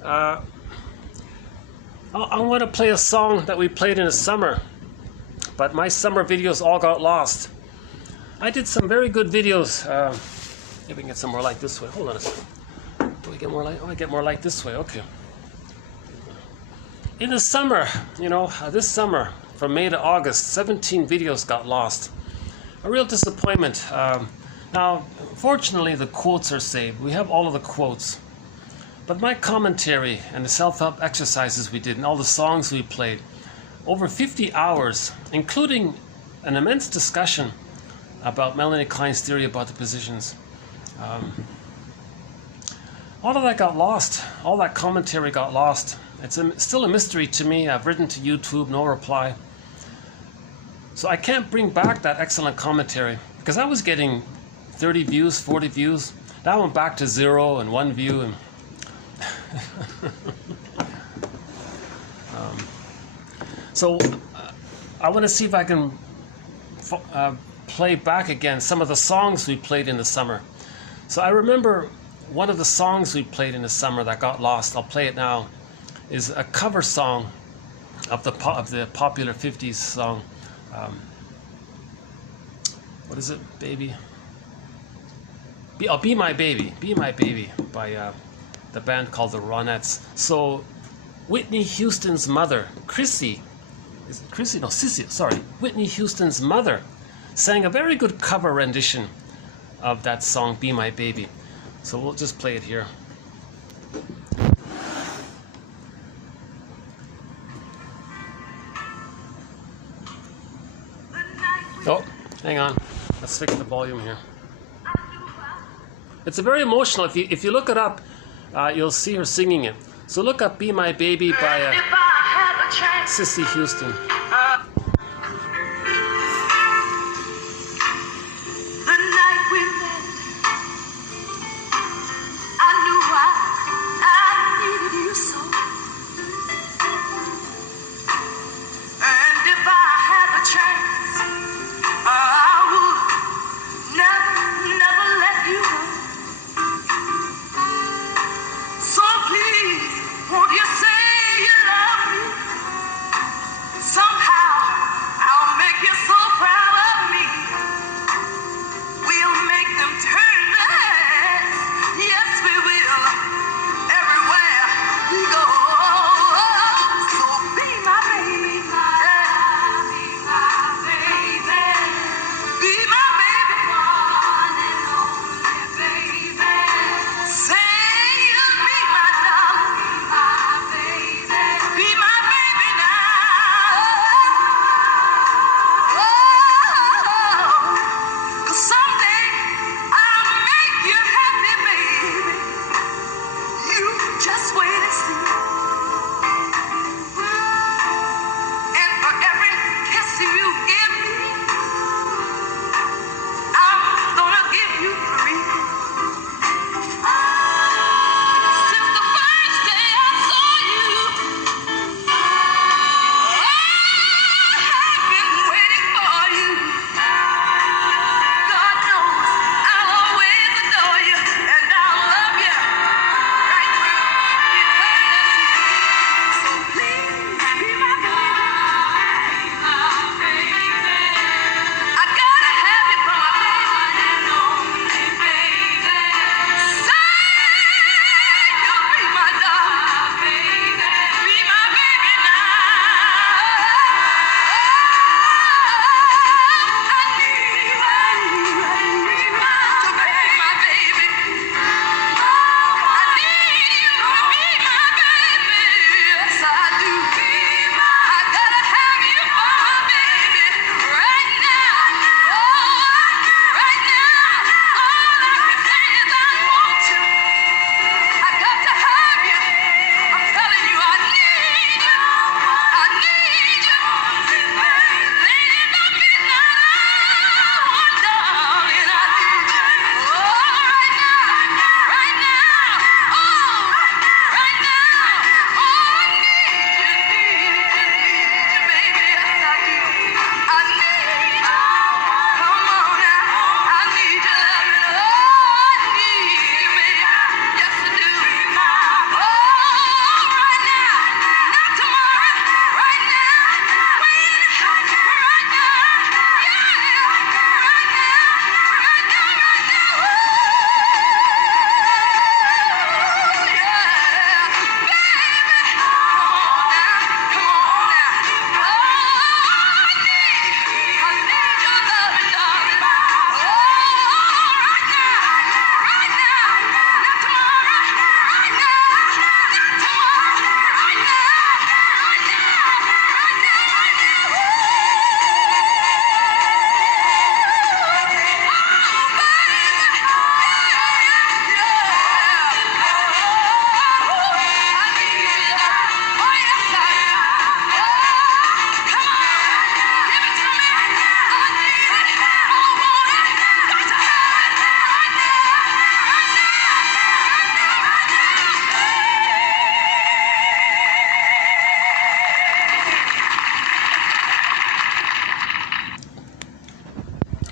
I want to play a song that we played in the summer, but my summer videos all got lost. I did some very good videos. Maybe we can get some more light this way. Hold on a second. Do we get more light? Oh, I get more light this way. Okay. In the summer, this summer, from May to August, 17 videos got lost. A real disappointment. Now, fortunately, the quotes are saved. We have all of the quotes. But my commentary and the self-help exercises we did and all the songs we played, over 50 hours, including an immense discussion about Melanie Klein's theory about the positions. All of that got lost. All that commentary got lost. It's still a mystery to me. I've written to YouTube, no reply. So I can't bring back that excellent commentary because I was getting 30 views, 40 views. That went back to 0 and 1 view. And so I want to see if I can play back again some of the songs we played in the summer. So I remember one of the songs we played in the summer that got lost, I'll play it now, is a cover song of the popular 50s song. What is it, baby? Be My Baby. Be My Baby by the band called the Ronettes. So Whitney Houston's mother, Chrissy, is it Chrissy? No, Sissy, sorry. Whitney Houston's mother sang a very good cover rendition of that song, Be My Baby. So we'll just play it here. Oh, hang on. Let's fix the volume here. It's a very emotional. If you look it up, you'll see her singing it. So look up Be My Baby by Sissy Houston. Won't you say you love me? Some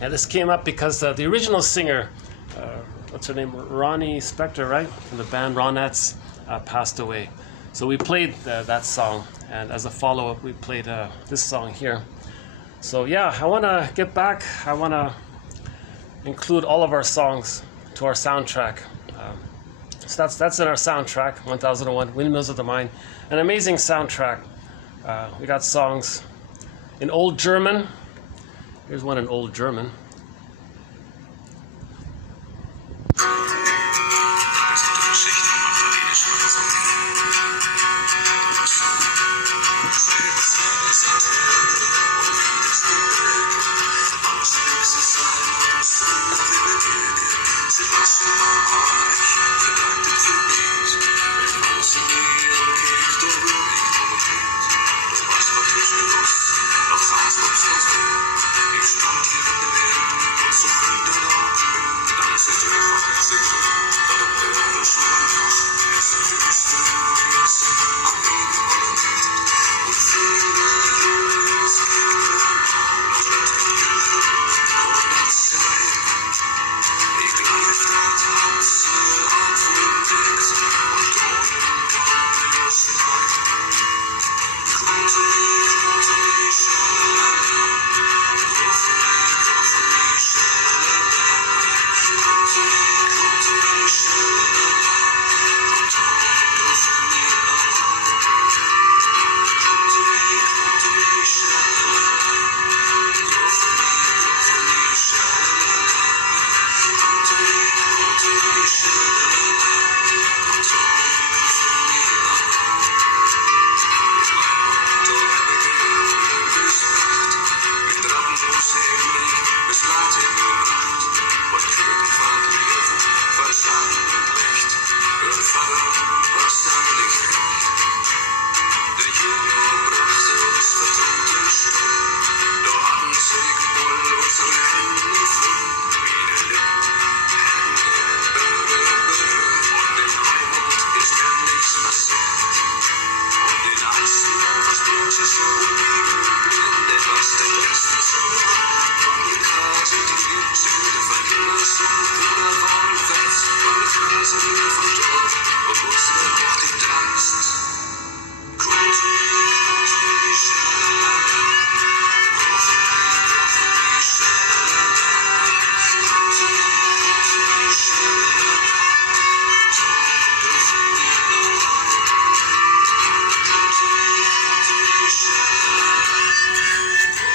And this came up because the original singer, what's her name, Ronnie Spector, right, from the band Ronettes, passed away. So we played that song, and as a follow-up we played this song here. So yeah, I want to get back. I want to include all of our songs to our soundtrack. So that's in our soundtrack, 1001 Windmills of the Mind. An amazing soundtrack. We got songs in Old German. Here's one in Old German.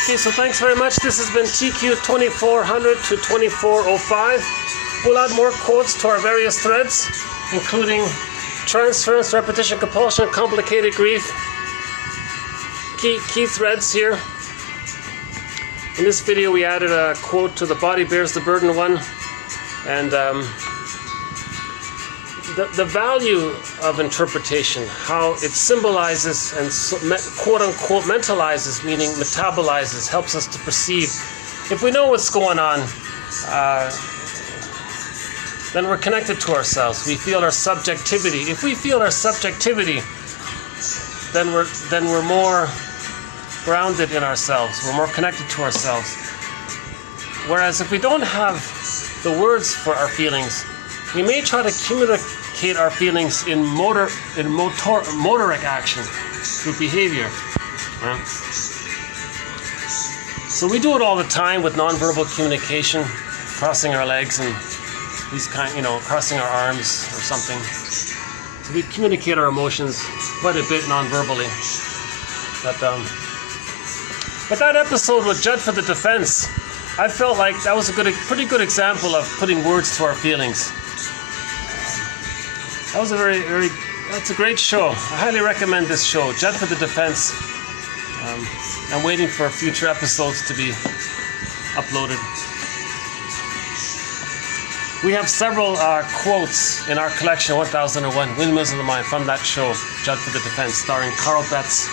Okay, so thanks very much. This has been TQ 2400 to 2405. We'll add more quotes to our various threads, including transference, repetition, compulsion, complicated grief. Key threads here. In this video we added a quote to the body bears the burden one, and the value of interpretation, how it symbolizes and quote-unquote mentalizes, meaning metabolizes, helps us to perceive. If we know what's going on, then we're connected to ourselves. We feel our subjectivity. If we feel our subjectivity, then we're more grounded in ourselves. We're more connected to ourselves. Whereas if we don't have the words for our feelings, we may try to communicate our feelings in motoric action through behavior. So we do it all the time with nonverbal communication, crossing our legs and these crossing our arms or something. So we communicate our emotions quite a bit non-verbally. But that episode with Judd for the Defense, I felt like that was a pretty good example of putting words to our feelings. That was that's a great show. I highly recommend this show, Judd for the Defense. I'm waiting for future episodes to be uploaded. We have several quotes in our collection, 1001 Windmills of the Mind, from that show, Judd for the Defense, starring Carl Betz.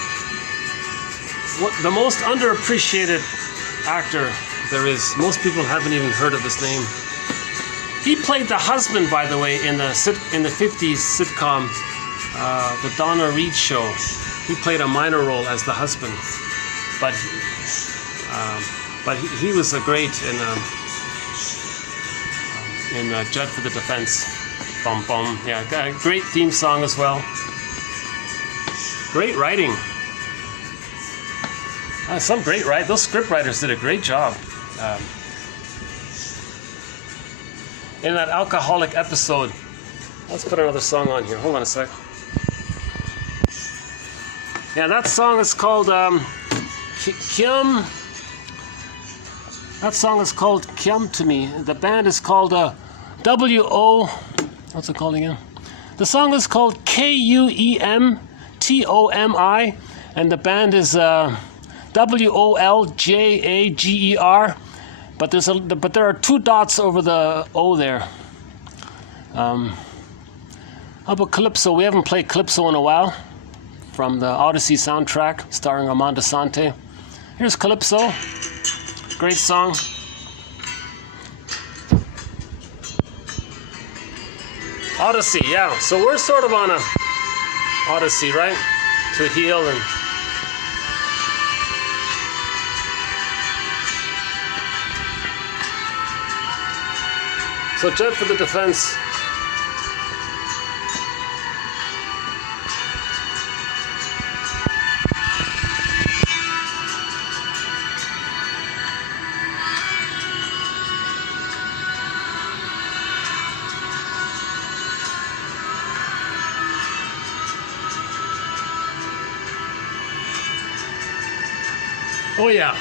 The most underappreciated actor there is. Most people haven't even heard of his name. He played the husband, by the way, in the 50s sitcom, The Donna Reed Show. He played a minor role as the husband, but But he was a great in Judd for the Defense. Bum bum. Yeah, got a great theme song as well. Great writing. Some great write. Those script writers did a great job. In that alcoholic episode, let's put another song on here. Hold on a sec. Yeah, that song is called Kim. That song is called Kim to Me. The band is called W.O. What's it called again? The song is called K-U-E-M-T-O-M-I, and the band is W-O-L-J-A-G-E-R. But there are 2 dots over the O there. How about Calypso? We haven't played Calypso in a while. From the Odyssey soundtrack, starring Armand Assante. Here's Calypso. Great song. Odyssey, yeah. So we're sort of on a Odyssey, right? To heal and... So Judd for the Defense. Oh yeah.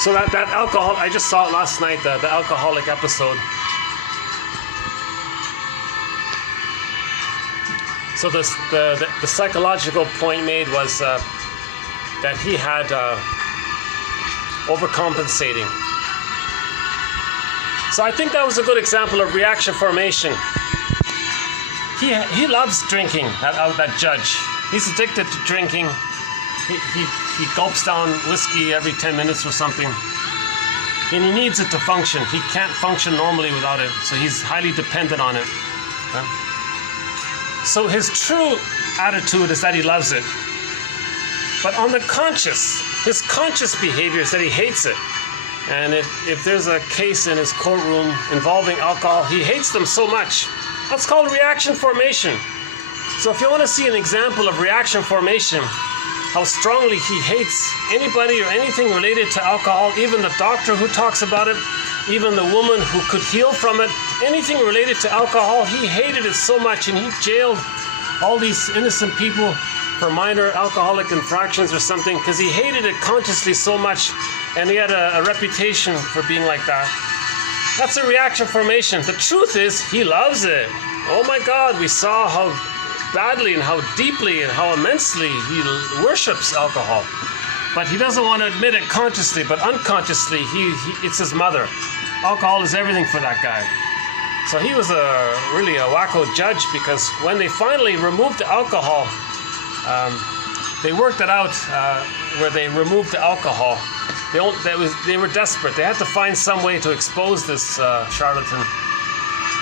So that alcohol, I just saw it last night, the alcoholic episode. So the psychological point made was that he had overcompensating. So I think that was a good example of reaction formation. He loves drinking, that judge. He's addicted to drinking. He gulps down whiskey every 10 minutes or something. And he needs it to function. He can't function normally without it. So he's highly dependent on it. Okay? So his true attitude is that he loves it. But on the his conscious behavior is that he hates it. And if there's a case in his courtroom involving alcohol, he hates them so much. That's called reaction formation. So if you want to see an example of reaction formation, how strongly he hates anybody or anything related to alcohol, even the doctor who talks about it, even the woman who could heal from it, anything related to alcohol, he hated it so much, and he jailed all these innocent people for minor alcoholic infractions or something because he hated it consciously so much, and he had a reputation for being like that. That's a reaction formation. The truth is, he loves it. Oh my God, we saw how badly and how deeply and how immensely he worships alcohol. But he doesn't want to admit it consciously, but unconsciously, it's his mother. Alcohol is everything for that guy. So he was really a wacko judge, because when they finally removed the alcohol, they worked it out where they removed the alcohol. They were desperate. They had to find some way to expose this charlatan.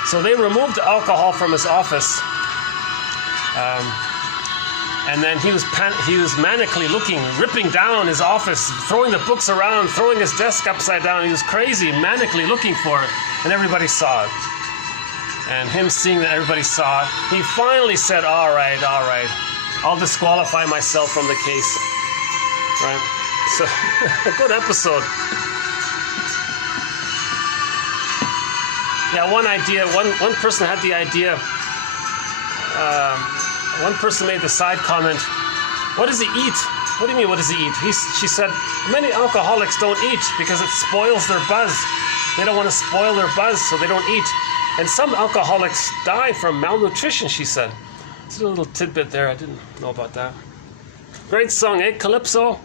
So they removed the alcohol from his office. And then he was manically looking, ripping down his office, throwing the books around, throwing his desk upside down. He was crazy, manically looking for it, and everybody saw it. And him seeing that everybody saw it, he finally said, all right, I'll disqualify myself from the case. Right? So, a good episode. Yeah, one person had the idea. One person made the side comment, what does he eat? What do you mean, what does he eat? She said, many alcoholics don't eat because it spoils their buzz. They don't want to spoil their buzz, so they don't eat. And some alcoholics die from malnutrition, she said. It's a little tidbit there, I didn't know about that. Great song, eh, Calypso?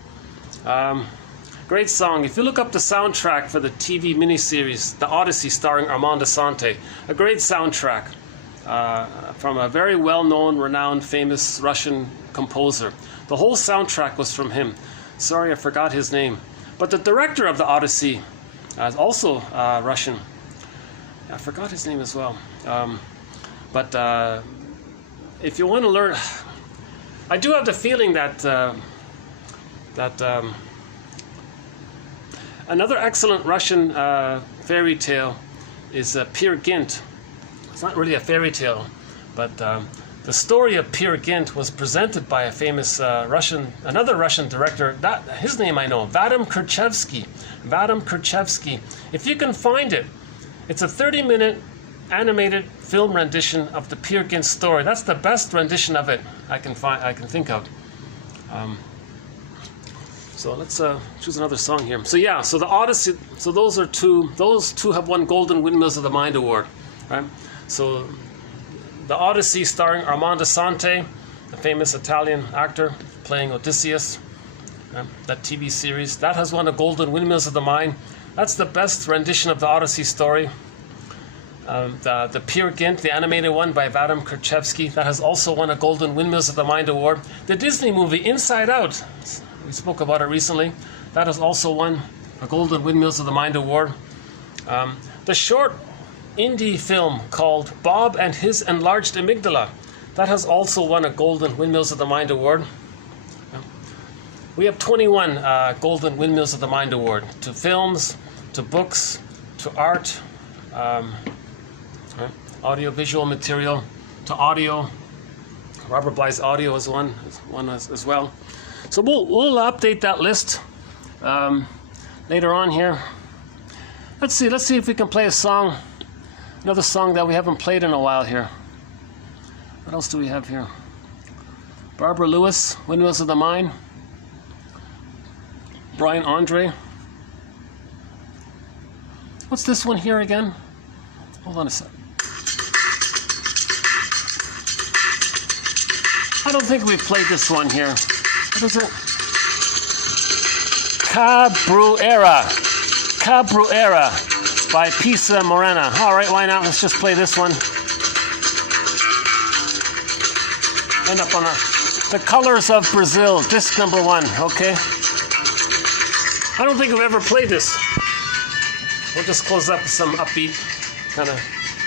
Great song. If you look up the soundtrack for the TV miniseries, The Odyssey, starring Armand Assante, a great soundtrack. From a very well-known, renowned, famous Russian composer. The whole soundtrack was from him. Sorry, I forgot his name. But the director of the Odyssey is also Russian. I forgot his name as well. But if you want to learn, I do have the feeling that Another excellent Russian fairy tale is Peer Gynt. It's not really a fairy tale, but the story of Peer Gynt was presented by a famous another Russian director. His name I know, Vadim Kirchevsky. Vadim Kirchevsky. If you can find it, it's a 30-minute animated film rendition of the Peer Gynt story. That's the best rendition of it I can think of. So let's choose another song here. So yeah, so the Odyssey. So those two have won Golden Windmills of the Mind Award, right? So the Odyssey, starring Armando Sante, the famous Italian actor playing Odysseus, that TV series, that has won a Golden Windmills of the Mind. That's the best rendition of the Odyssey story. The Peer Gynt, the animated one by Vadim Kirchevsky, that has also won a Golden Windmills of the Mind Award. The Disney movie Inside Out, we spoke about it recently, that has also won a Golden Windmills of the Mind Award. The short indie film called Bob and His Enlarged Amygdala, that has also won a Golden Windmills of the Mind Award. We have 21 Golden Windmills of the Mind Award, to films, to books, to art, audio-visual material, to audio. Robert Bly's audio is one as well. So we'll update that list later on here. Let's see if we can play a song, another song that we haven't played in a while here. What else do we have here? Barbara Lewis, Windmills of the Mind. Brian Andre. What's this one here again? Hold on a sec. I don't think we've played this one here. What is it? Cabruera by Pisa Morena. All right, why not? Let's just play this one. End up on The Colors of Brazil, disc number 1, okay? I don't think we've ever played this. We'll just close up with some upbeat kind of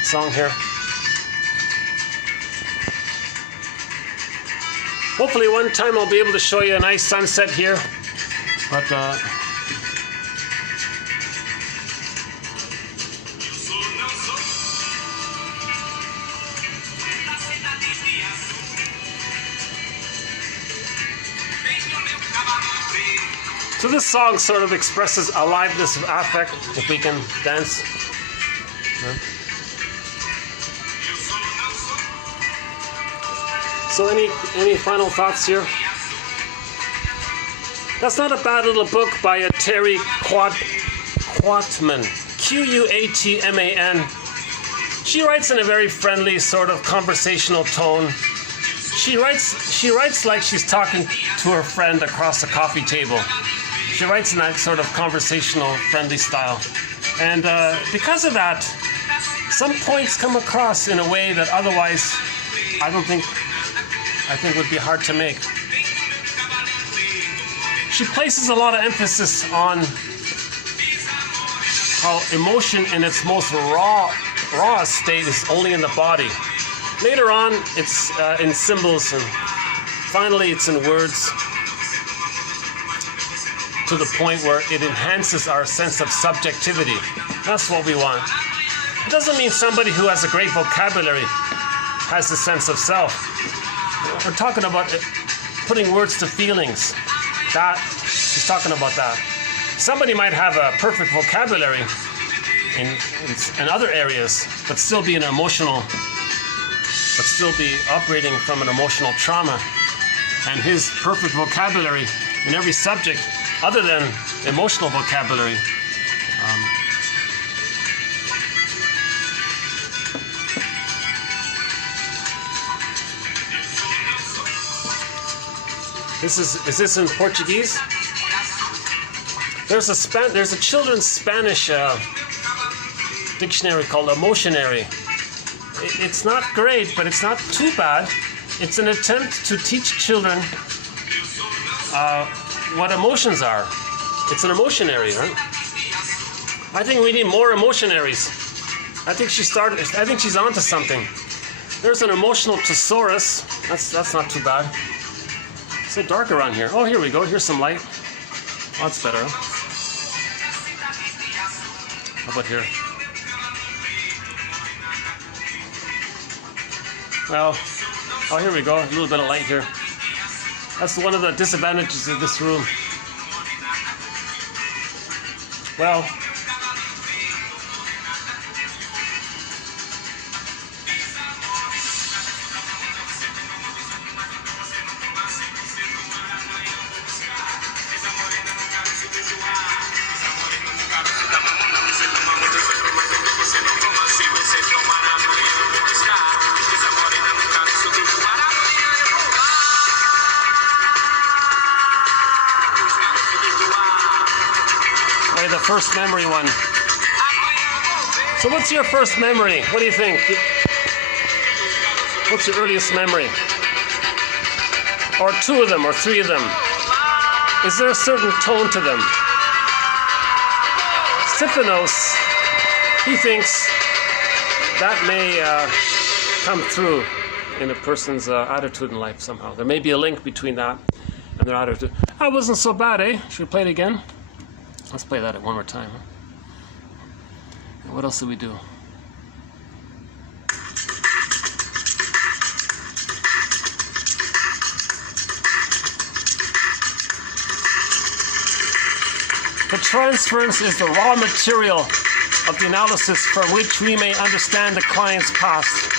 song here. Hopefully one time I'll be able to show you a nice sunset here. But so this song sort of expresses aliveness of affect, if we can dance. So any final thoughts here? That's not a bad little book by a Terry Quatman, Quatman. She writes in a very friendly, sort of conversational tone. She writes like she's talking to her friend across the coffee table. She writes in that sort of conversational, friendly style. And because of that, some points come across in a way that otherwise I think would be hard to make. She places a lot of emphasis on how emotion in its most raw state is only in the body. Later on, it's in symbols, and finally it's in words, to the point where it enhances our sense of subjectivity. That's what we want. It doesn't mean somebody who has a great vocabulary has a sense of self. We're talking about putting words to feelings. That, she's talking about that. Somebody might have a perfect vocabulary in other areas, but still be operating from an emotional trauma. And his perfect vocabulary in every subject, other than emotional vocabulary, is this in Portuguese? There's a children's Spanish dictionary called Emotionary. It's not great, but it's not too bad. It's an attempt to teach children what emotions are. It's an emotionary, right? I think we need more emotionaries. I think she's onto something. There's an emotional thesaurus. That's not too bad. It's so dark around here. Oh, here we go. Here's some light. Oh, that's better. How about here? Well, oh, here we go. A little bit of light here. That's one of the disadvantages of this room. Well, the first memory one. So what's your first memory? What do you think? What's your earliest memory? Or two of them, or three of them? Is there a certain tone to them? Stephanos, he thinks that may come through in a person's attitude in life somehow. There may be a link between that and their attitude. That wasn't so bad, eh? Should we play it again? Let's play that one more time. Huh? And what else do we do? The transference is the raw material of the analysis from which we may understand the client's past.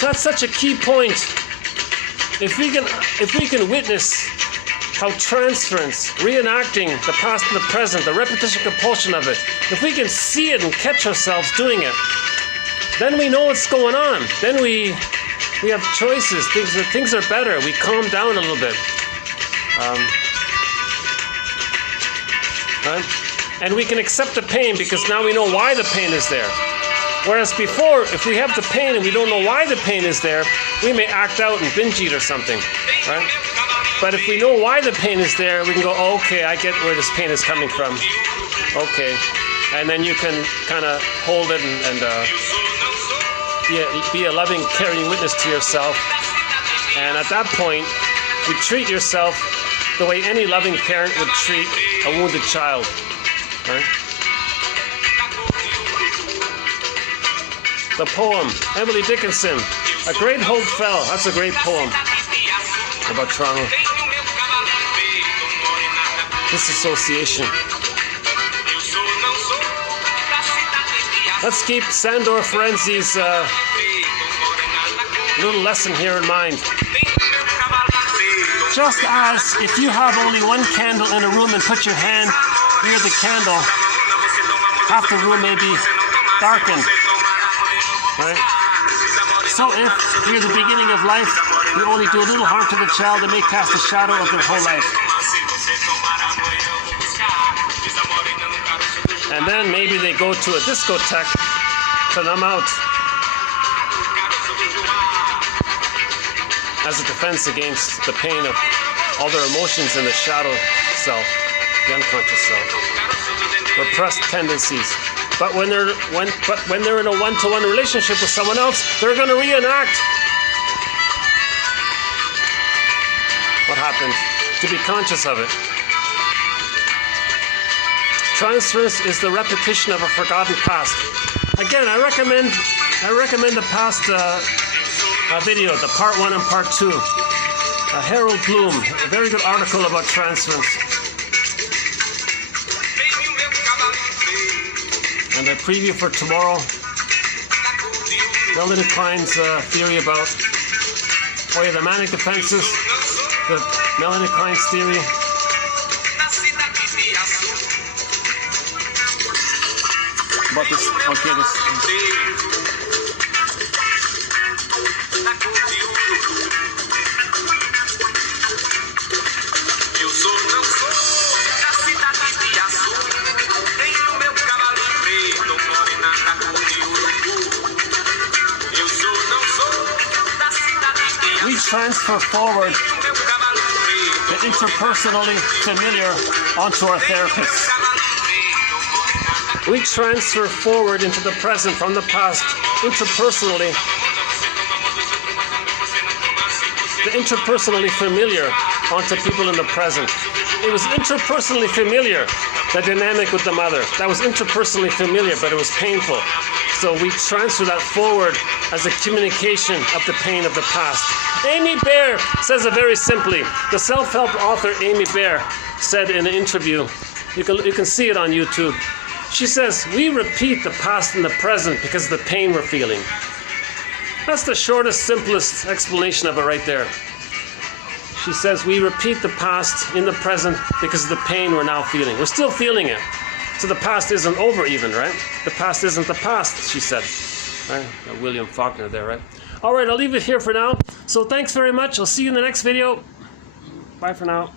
That's such a key point. If we can witness how transference, reenacting the past and the present, the repetition compulsion of it, if we can see it and catch ourselves doing it, then we know what's going on. Then we have choices. Things are better. We calm down a little bit. Right? And we can accept the pain because now we know why the pain is there. Whereas before, if we have the pain and we don't know why the pain is there, we may act out and binge eat or something. Right? But if we know why the pain is there, we can go, oh, okay, I get where this pain is coming from. Okay. And then you can kind of hold it and be a loving, caring witness to yourself. And at that point, you treat yourself the way any loving parent would treat a wounded child. Right? The poem, Emily Dickinson, A Great Hope Fell. That's a great poem about trauma. Disassociation. Let's keep Sandor Ferenczi's little lesson here in mind. Just as if you have only one candle in a room and put your hand near the candle, half the room may be darkened. Right? So if near the beginning of life we only do a little harm to the child, it may cast a shadow of their whole life. And then maybe they go to a discotheque to numb out as a defense against the pain of all their emotions in the shadow self, the unconscious self, repressed tendencies. But when they're in a one-to-one relationship with someone else, they're going to reenact what happened, to be conscious of it. Transference is the repetition of a forgotten past. Again, I recommend the past video, the part 1 and part 2. Harold Bloom, a very good article about transference. And a preview for tomorrow, Melanie Klein's theory about the manic defenses, the Melanie Klein's theory. About this, okay, this. We transfer forward the interpersonally familiar onto our therapists. We transfer forward into the present from the past, interpersonally, the interpersonally familiar onto people in the present. it was interpersonally familiar, the dynamic with the mother. That was interpersonally familiar, but it was painful. So we transfer that forward as a communication of the pain of the past. Amy Baer says it very simply. The self-help author Amy Baer said in an interview, you can see it on YouTube. She says, we repeat the past in the present because of the pain we're feeling. That's the shortest, simplest explanation of it right there. She says, we repeat the past in the present because of the pain we're now feeling. We're still feeling it. So the past isn't over even, right? The past isn't the past, she said. Right? William Faulkner there, right? All right, I'll leave it here for now. So thanks very much. I'll see you in the next video. Bye for now.